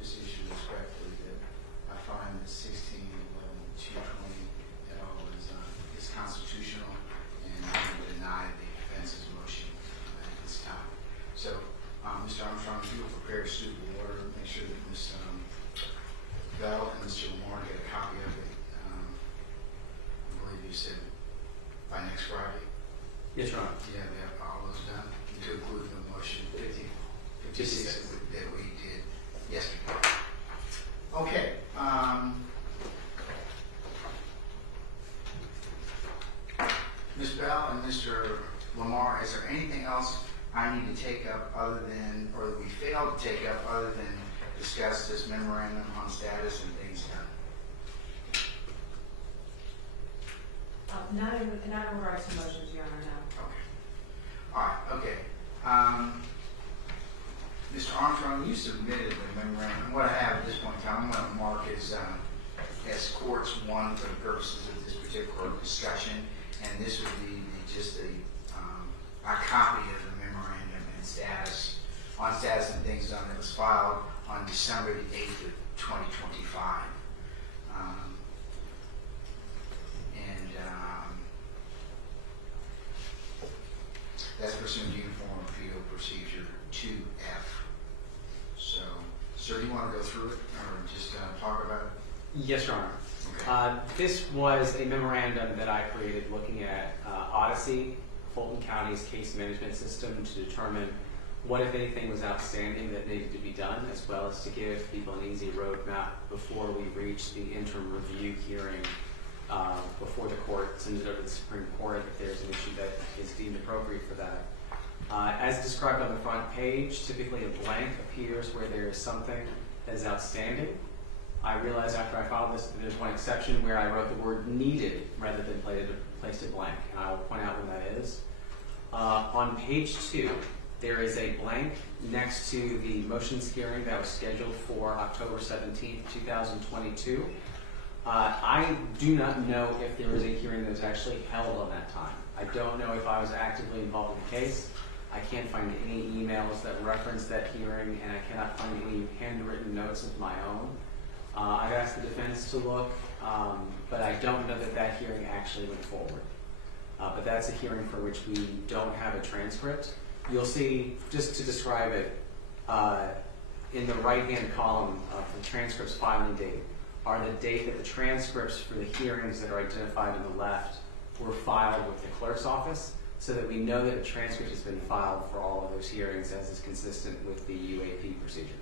this issue respectfully, that I find that 16-11-220 at all is constitutional and I'm going to deny the defense's motion at this time. So, Mr. Armstrong, if you will prepare a suitable order, make sure that Ms. Bell and Mr. Lamar get a copy of it. I believe you said by next Friday. Yes, Your Honor. Yeah, we have all those done, to include the motion 56 that we did yesterday. Okay. Ms. Bell and Mr. Lamar, is there anything else I need to take up other than, or that we failed to take up other than discuss this memorandum on status and things done? Not in regards to motions, Your Honor, no. Okay. All right, okay. Mr. Armstrong, you submitted the memorandum. What I have at this point in time, I'm going to mark as courts one for the purposes of this particular discussion, and this would be just a copy of the memorandum and status, on status and things done that was filed on December the 8th of 2025. That's pursuant to Uniform Appeal Procedure 2F. So, sir, do you want to go through it or just talk about it? Yes, Your Honor. Okay. This was a memorandum that I created looking at Odyssey, Fulton County's case management system, to determine what, if anything, was outstanding that needed to be done, as well as to give people an easy roadmap before we reach the interim review hearing before the court sends it over to the Supreme Court if there's an issue that is deemed appropriate for that. As described on the front page, typically a blank appears where there is something that is outstanding. I realized after I filed this that there's one exception where I wrote the word needed rather than placed it blank, and I will point out when that is. On page 2, there is a blank next to the motions hearing that was scheduled for October 17th, 2022. I do not know if there was a hearing that was actually held on that time. I don't know if I was actively involved in the case. I can't find any emails that reference that hearing, and I cannot find any handwritten notes of my own. I've asked the defense to look, but I don't know that that hearing actually went forward. But that's a hearing for which we don't have a transcript. You'll see, just to describe it, in the right-hand column of the transcript's filing date are the date that the transcripts for the hearings that are identified on the left were filed with the clerk's office, so that we know that a transcript has been filed for all of those hearings as is consistent with the UAP procedure.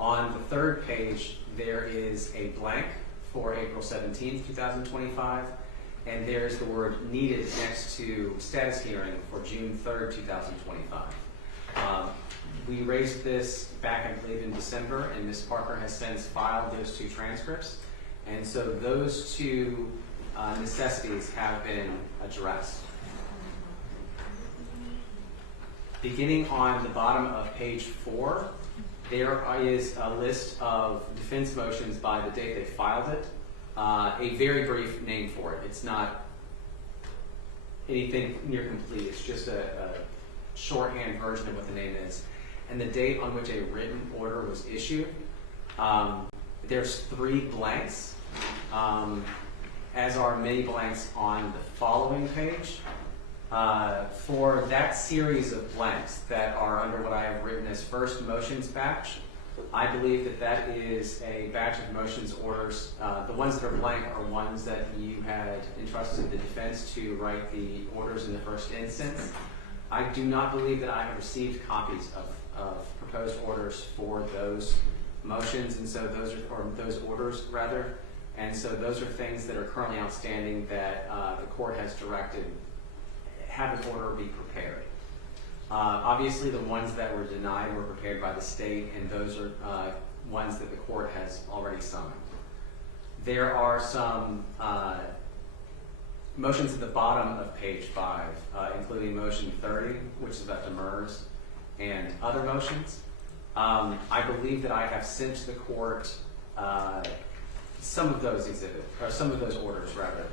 On the third page, there is a blank for April 17th, 2025, and there's the word needed next to status hearing for June 3rd, 2025. We raised this back, I believe, in December, and Ms. Parker has since filed those two transcripts, and so those two necessities have been addressed. Beginning on the bottom of page 4, there is a list of defense motions by the date they filed it. A very brief name for it. It's not anything near complete. It's just a shorthand version of what the name is. And the date on which a written order was issued. There's 3 blanks, as are many blanks on the following page. For that series of blanks that are under what I have written as first motions batch, I believe that that is a batch of motions orders. The ones that are blank are ones that you had entrusted the defense to write the orders in the first instance. I do not believe that I have received copies of proposed orders for those motions, and so those are, or those orders rather, and so those are things that are currently outstanding that the court has directed have an order be prepared. Obviously, the ones that were denied were prepared by the state, and those are ones that the court has already summoned. There are some motions at the bottom of page 5, including motion 30, which is about demurs, and other motions. I believe that I have sent to the court some of those some of those orders rather.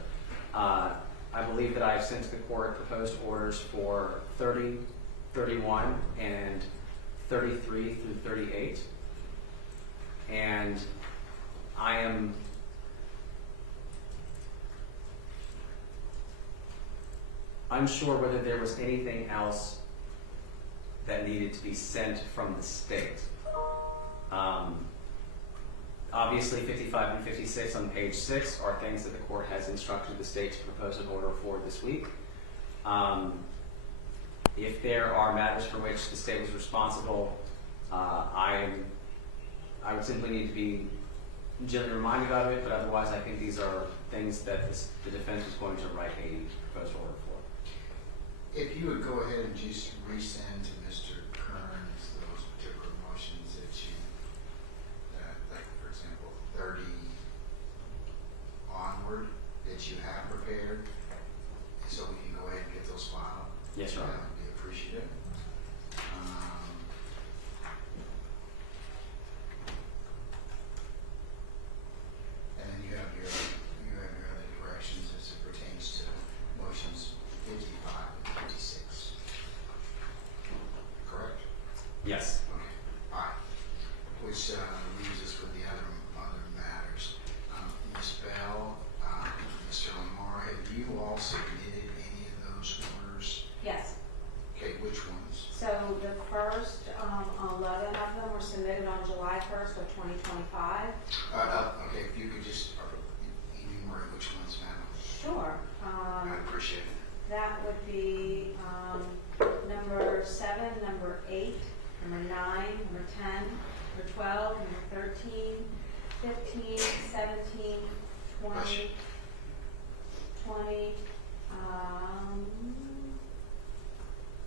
I believe that I have sent to the court proposed orders for 30, 31, and 33 through 38. And I am unsure whether there was anything else that needed to be sent from the state. Obviously, 55 and 56 on page 6 are things that the court has instructed the state to propose an order for this week. If there are matters for which the state was responsible, I would simply need to be gently reminded of it, but otherwise I think these are things that the defense is going to write a proposed order for. If you would go ahead and just resend to Mr. Kearns those particular motions that you, like for example, 30 onward that you have prepared, so we can go ahead and get those filed. Yes, Your Honor. That would be appreciative. And then you have your other directions as it pertains to motions 55 and 56. Correct? Yes. Okay. All right. Which leaves us with the other matters. Ms. Bell, Mr. Lamar, have you all submitted any of those orders? Yes. Okay, which ones? So the first 11 of them were submitted on July 1st of 2025. Okay, if you could just enumerate which ones, ma'am. Sure. I appreciate it. That would be number 7, number 8, number 9, number 10, number 12, number 13, 15, 17, 20, 20,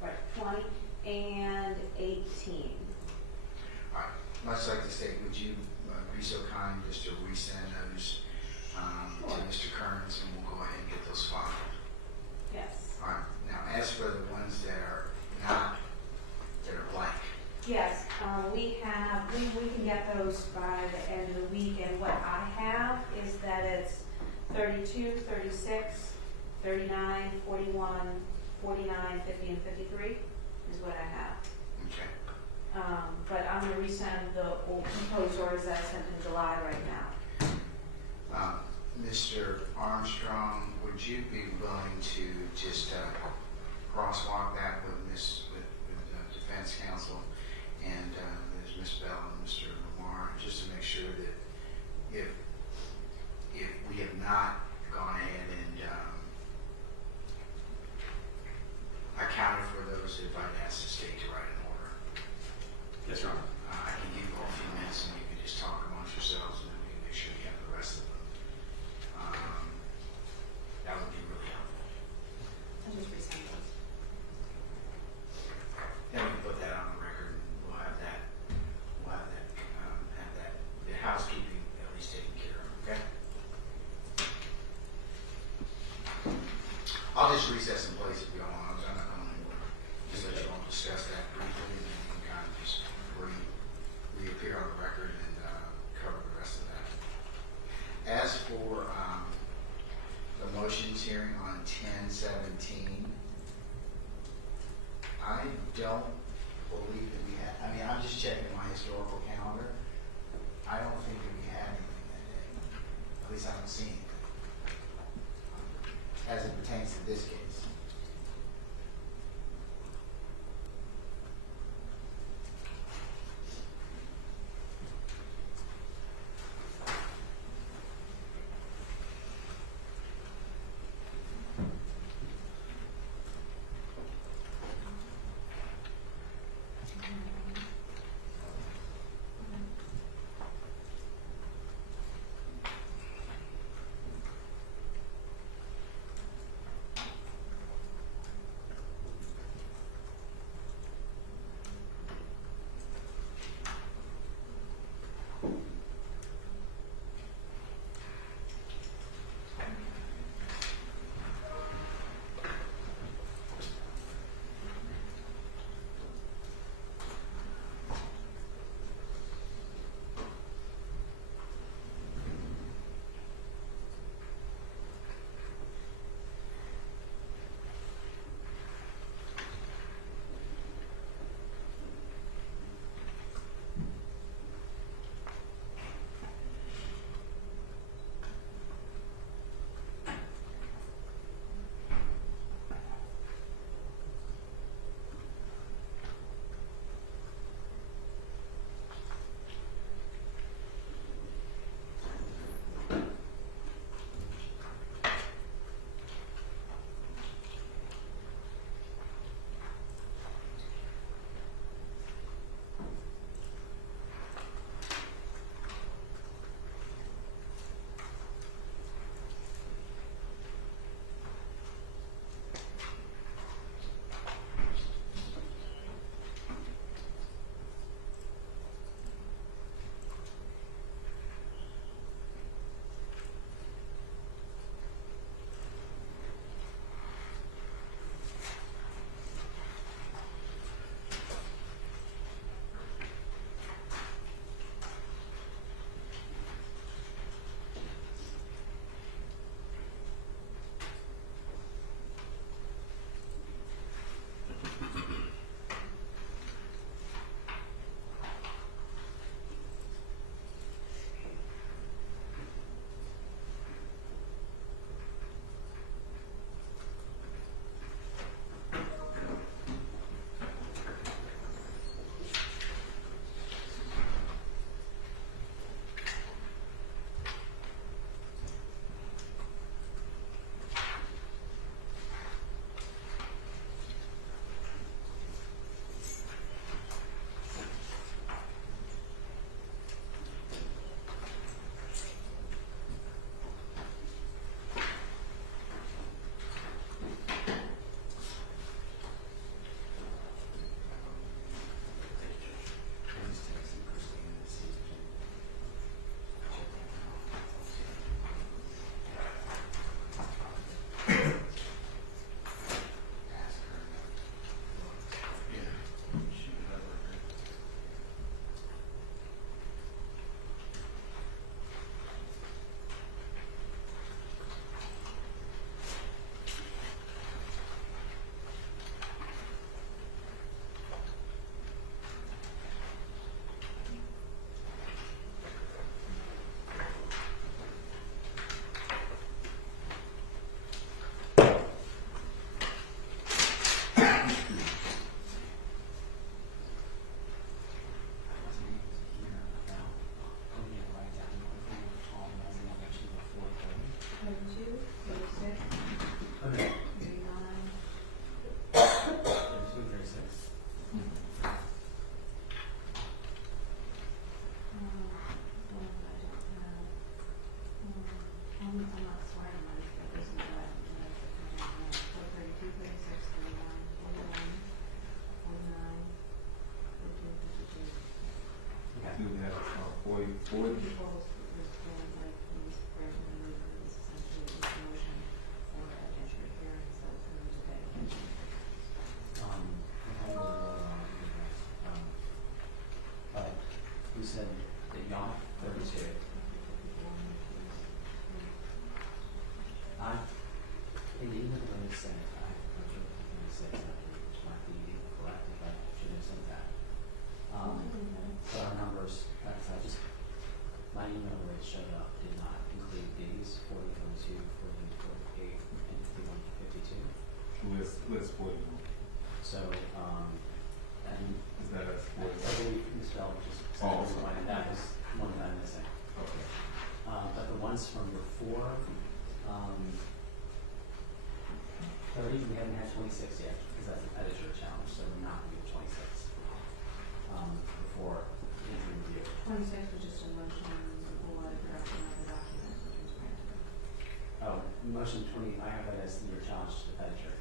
right, 20, and 18. All right. Much like the state, would you be so kind just to resend those to Mr. Kearns, and we'll go ahead and get those filed. Yes. All right. Now, as for the ones that are not, that are blank. Yes, we can get those by the end of the week, and what I have is that it's 32, 36, 39, 41, 49, 50, and 53 is what I have. Okay. But I'm going to resend the proposed orders that I sent in July right now. Mr. Armstrong, would you be willing to just crosswalk that with the defense counsel and Ms. Bell and Mr. Lamar, just to make sure that if we have not gone ahead and accounted for those, if I'd ask the state to write an order. Yes, Your Honor. I can give you all a few minutes and you can just talk amongst yourselves and then we can make sure you have the rest of them. That would be really helpful. I'll just resend those. Then we can put that on the record and we'll have that, the housekeeping at least taken care of, okay? I'll just recess in place if we don't want to. I'm not going anywhere. Just let you all discuss that briefly and then we can kind of just reappear on the record and cover the rest of that. As for the motions hearing on 10/17, I don't believe that we had, I mean, I'm just checking my historical calendar. I don't think that we had anything that day. At least I don't see anything. As it pertains to this case. Boyd? But you said that y'all 32. I in the email that I sent, I said something which might be correct if I should have sent that. But our numbers, my email where it showed up did not include these 40, 42, 40, 48, and 51, 52. Let's Boyd. So, and Is that a I believe Ms. Bell just said and that was one that I'm missing. Okay. But the ones from before, 30, we haven't had 26 yet, because that's an editor challenge, so we're not going to do 26 before entering review. 26 was just a motion for the production of the document, which was granted. Oh, motion 20, I have that as your challenge to the editor,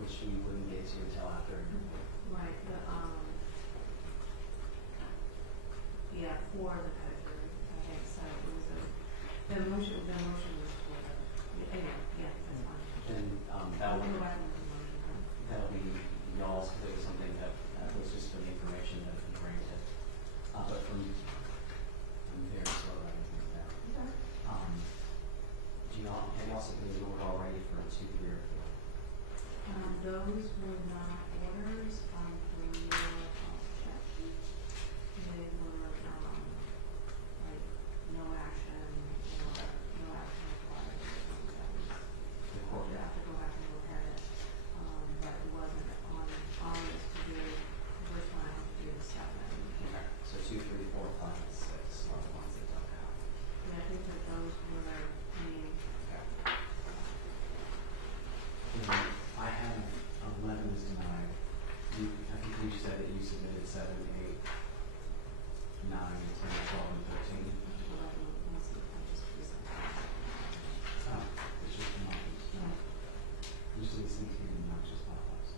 which we wouldn't get to until after. Right, yeah, for the pedigree, I think, so it was the motion was for the, yeah, that's fine. And I'll go back and look at the motion. that'll be y'all's, because it was something that was just for the information that we granted. But I'm very slow about anything like that. Do y'all, have y'all submitted an order already for 2, 3, or 4? Those were not orders, for your check. They were, like, no action, no action required. The court, You have to go back and look at it, but it wasn't on this to do, first one I have to do the 7. Okay, so 2, 3, 4, 5, and 6 are the ones that don't have. Yeah, I think that those were, I mean, And I have 11 is denied. I think you said that you submitted 7, 8, 9, 10, 12, and 13. let's see if I just do something. Oh, it's just not. Usually it's in here, not just pop-ups.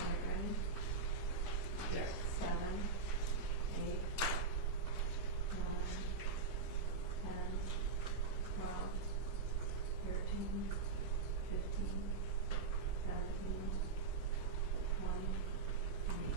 All right, ready? Yes. 7, 8, 9, 10, 12, 13, 15, 17, 20, and 18.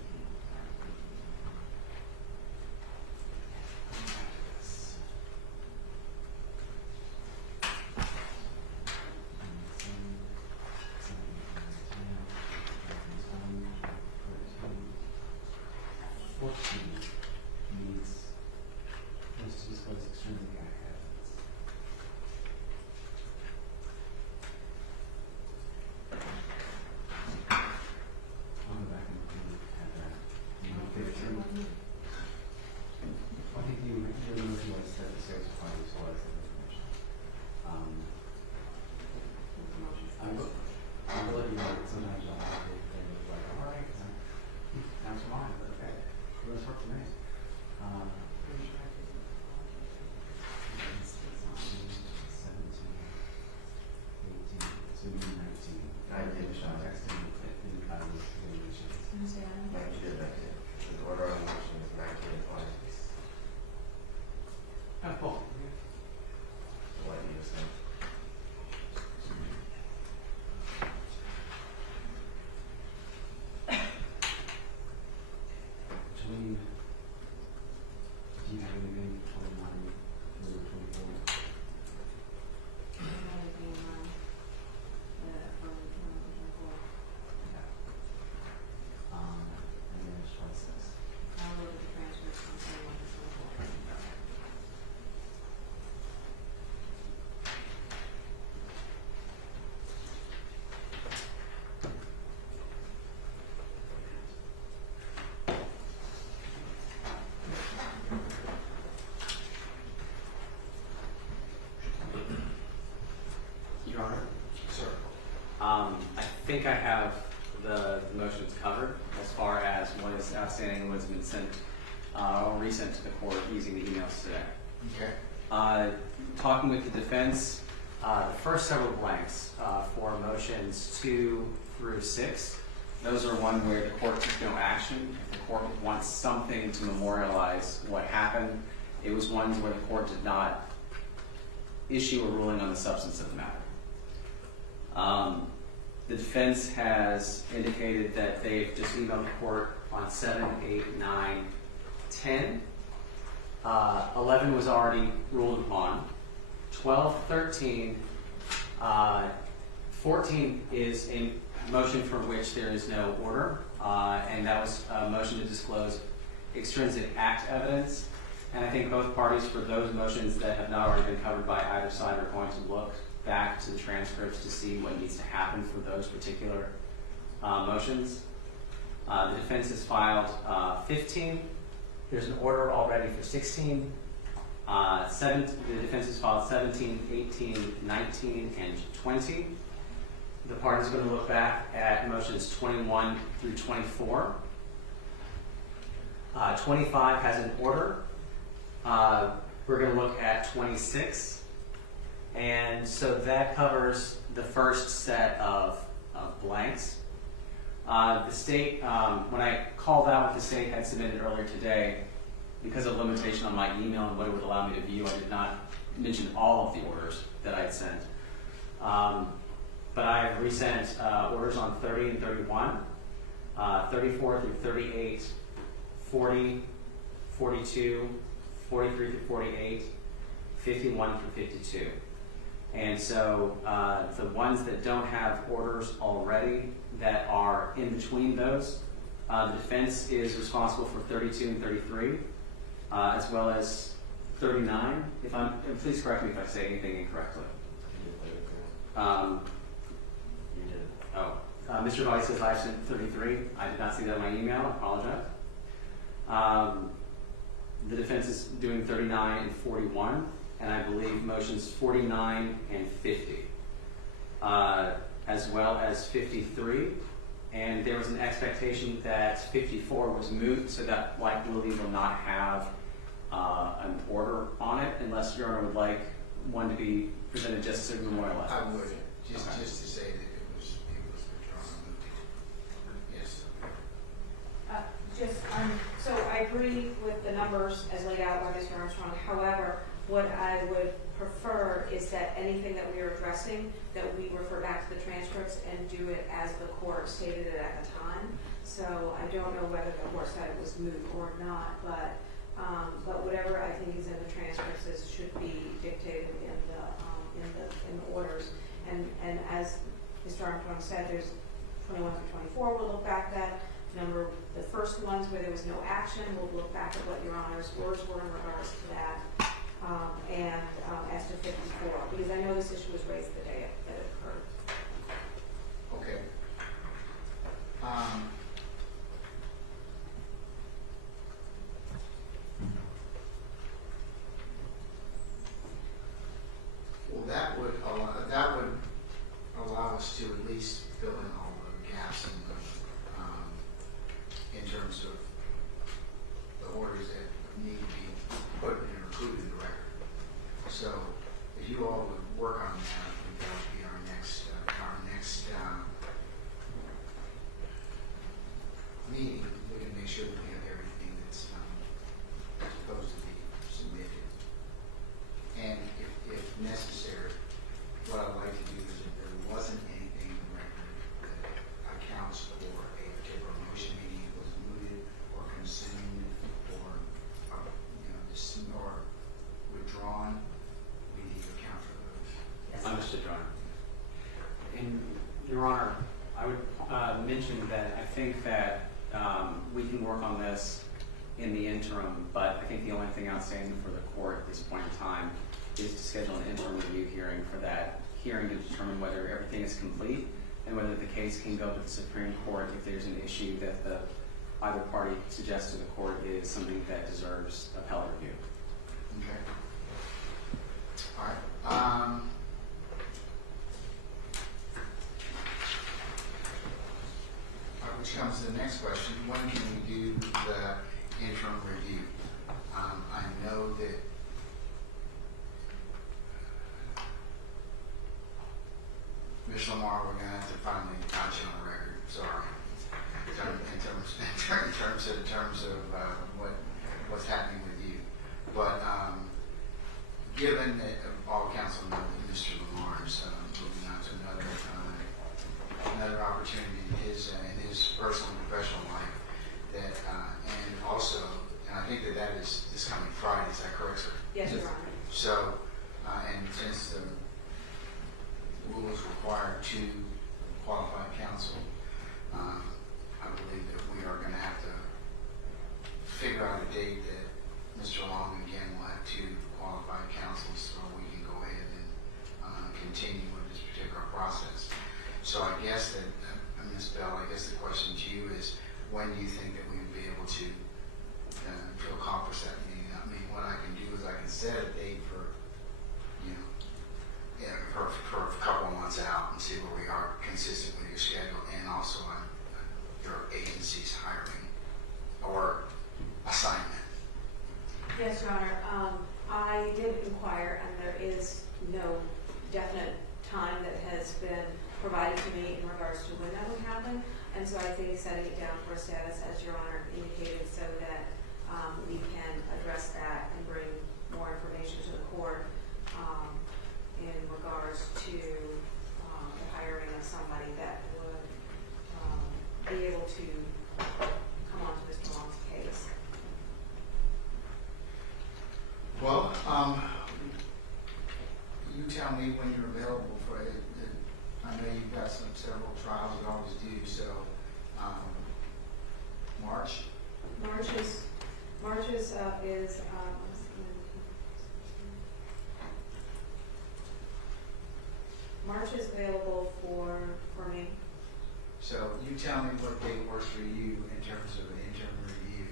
Needs to disclose extrinsic evidence. I'll go back and look at that. I think the motion was that the service parties was the information. I'm letting you know that sometimes you'll have to think like, all right, sounds fine, but okay, it was work for me. Your Honor? Sir. I think I have the motions covered as far as what is outstanding and what has been sent or resent to the court using the emails today. Okay. Talking with the defense, the first several blanks for motions 2 through 6 Those are one where the court took no action. If the court wants something to memorialize what happened, it was ones where the court did not issue a ruling on the substance of the matter. The defense has indicated that they've just emailed the court on 7, 8, 9, 10. 11 was already ruled upon. 12, 13, 14 is a motion for which there is no order, and that was a motion to disclose extrinsic act evidence. And I think both parties for those motions that have not already been covered by either side are going to look back to the transcripts to see what needs to happen for those particular motions. The defense has filed 15. There's an order already for 16. The defense has filed 17, 18, 19, and 20. The parties are going to look back at motions 21 through 24. 25 has an order. We're going to look at 26. And so that covers the first set of blanks. The state, when I called out what the state had submitted earlier today, because of limitation on my email and what it would allow me to view, I did not mention all of the orders that I had sent. But I have resent orders on 30 and 31, 34 through 38, 40, 42, 43 through 48, 51 through 52. And so the ones that don't have orders already that are in between those, the defense is responsible for 32 and 33, as well as 39. Please correct me if I say anything incorrectly. Mr. Valley says I sent 33. I did not see that in my email. I apologize. The defense is doing 39 and 41, and I believe motions 49 and 50, as well as 53. And there was an expectation that 54 was moved, so that likely will not have an order on it, unless Your Honor would like one to be presented just to memorialize. I would, just to say that it was withdrawn. Yes. So I agree with the numbers as laid out by Mr. Armstrong. However, what I would prefer is that anything that we are addressing, that we refer back to the transcripts and do it as the court stated it at the time. So I don't know whether the court said it was moved or not, but whatever I think is in the transcripts should be dictated in the orders. And as Mr. Armstrong said, there's 21 through 24. We'll look back at the first ones where there was no action. We'll look back at what Your Honor's words were in regards to that, and as to 54, because I know this issue was raised the day that it occurred. Okay. Well, that would allow us to at least fill in all the gaps in terms of the orders that need to be put and included in the record. So, if you all would work on that, I think that would be our next meeting. We can make sure that we have everything that's supposed to be submitted. And if necessary, what I'd like to do is if there wasn't anything in the record that accounts for a particular motion, meaning it was mooted or consumed or withdrawn, we need to account for those. Yes. Understood, Your Honor. And Your Honor, I would mention that I think that we can work on this in the interim, but I think the only thing outstanding for the court at this point in time is to schedule an interim review hearing for that hearing to determine whether everything is complete and whether the case can go to the Supreme Court if there's an issue that either party suggests to the court is something that deserves appellate review. Okay. All right. Which comes to the next question: when can we do the interim review? I know that Ms. Lamar, we're going to have to finally touch on the record. Sorry. to the terms of what's happening with you. But given that all council know that Mr. Lamar's moving on to another opportunity in his personal and professional life, that and also, and I think that is this coming Friday. Is that correct, sir? Yes, Your Honor. So, and since the rules require two qualified counsel, I believe that we are going to have to figure out a date that Mr. Long again will have two qualified counsels so we can go ahead and continue with this particular process. So I guess that, Ms. Bell, I guess the question to you is, when do you think that we would be able to accomplish that meeting? I mean, what I can do is I can set a date for, for a couple of months out and see where we are consistent with your schedule and also on your agency's hiring or assignment. Yes, Your Honor. I did inquire, and there is no definite time that has been provided to me in regards to when that would happen. And so I think setting it down for a status, as Your Honor indicated, so that we can address that and bring more information to the court in regards to the hiring of somebody that would be able to come on to Mr. Long's case. Well, you tell me when you're available for it. I know you've got several trials you always do, so March is available for me. So you tell me what date works for you in terms of an interim review.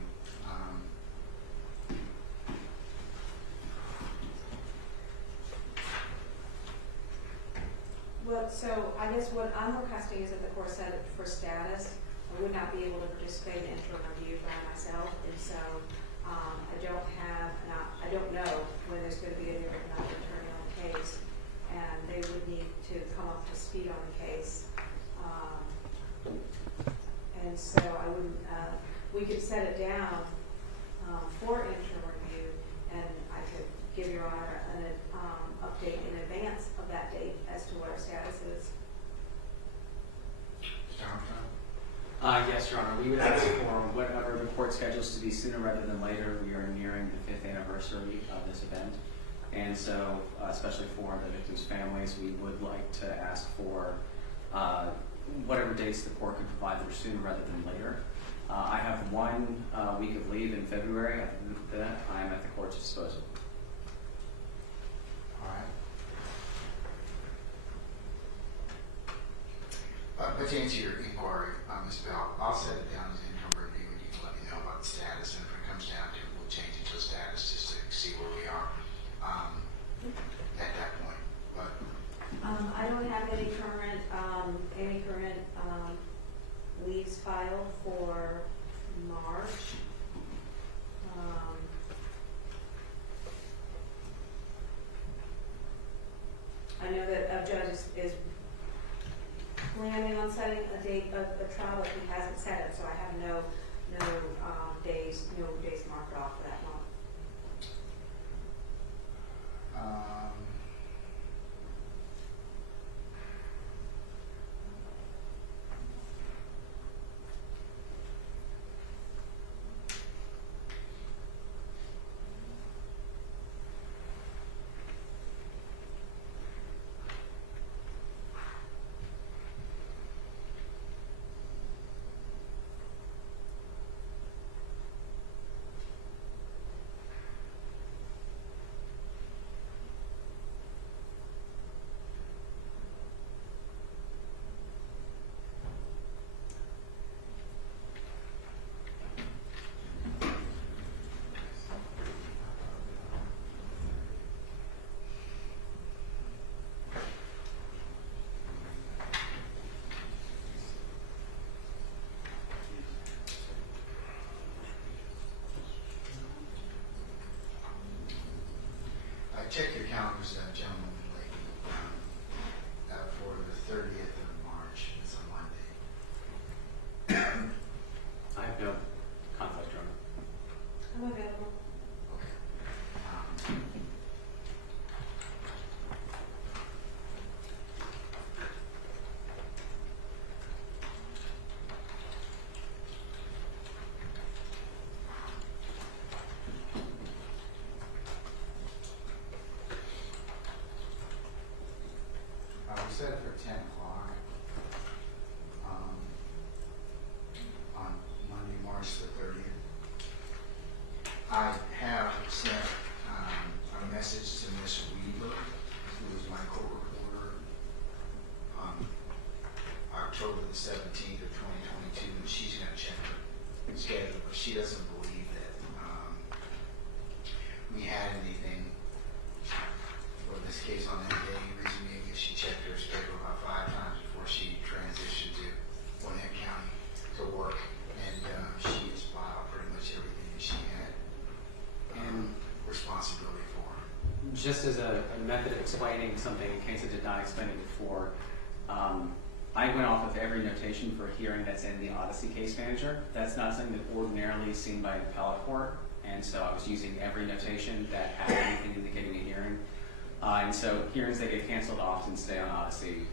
Well, so I guess what I'm requesting is that the court set it for status. I would not be able to participate in interim review by myself, and so I don't know when there's going to be another attorney on the case, and they would need to come up to speed on the case. And so I wouldn't. We could set it down for interim review, and I could give Your Honor an update in advance of that date as to what our status is. Yes, Your Honor. We would ask for whatever the court schedules to be sooner rather than later. We are nearing the 5th anniversary of this event. And so, especially for the victims' families, we would like to ask for whatever dates the court could provide that are sooner rather than later. I have 1 week of leave in February. Other than that, I am at the court's disposal. All right. But to answer your inquiry, Ms. Bell, I'll set it down as an interim review and you can let me know about the status. And if it comes down to it, we'll change it to a status just to see where we are at that point. But I don't have any current leaves filed for March. I know that a judge is planning on setting a date of a trial, but he hasn't set it, so I have no days marked off for that month. 10 o'clock on Monday, March the 30th. I have sent a message to Ms. Weaver, who is my co-reporter, on October the 17th of 2022, and she's going to check her schedule, but she doesn't believe that we had anything for this case on that day. Reason being is she checked her schedule about 5 times before she transitioned to Gwinnett County to work, and she has filed pretty much everything that she had responsibility for. Just as a method of explaining something in case I did not explain it before, I went off of every notation for a hearing that's in the Odyssey Case Manager. That's not something that ordinarily is seen by an appellate court, and so I was using every notation that had anything indicating a hearing. And so hearings that get canceled often stay on Odyssey,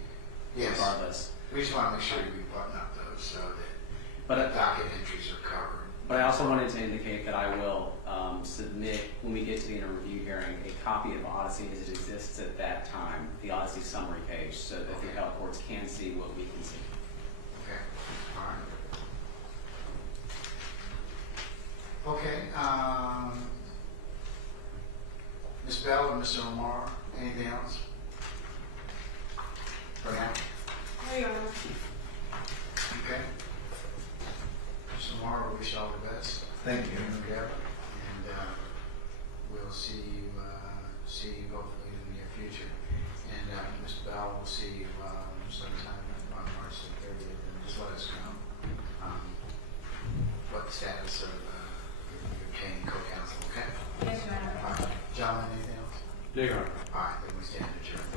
Yes. regardless. We just want to make sure we button up those so that docket entries are covered. But I also wanted to indicate that I will submit, when we get to the interview hearing, a copy of Odyssey as it exists at that time, the Odyssey summary page, so that the appellate courts can see what we can see. Okay, all right. Okay, Ms. Bell and Mr. Omar, anything else? For now? No, Your Honor. Okay. Mr. Omar, we wish you all the best. Thank you. Together, and we'll see you hopefully in the near future. And Ms. Bell, we'll see you sometime on March the 30th, and just let us know what the status of your obtaining co-counsel, okay? Yes, Your Honor. All right. John, anything else? No, Your Honor. All right, then we stand adjourned.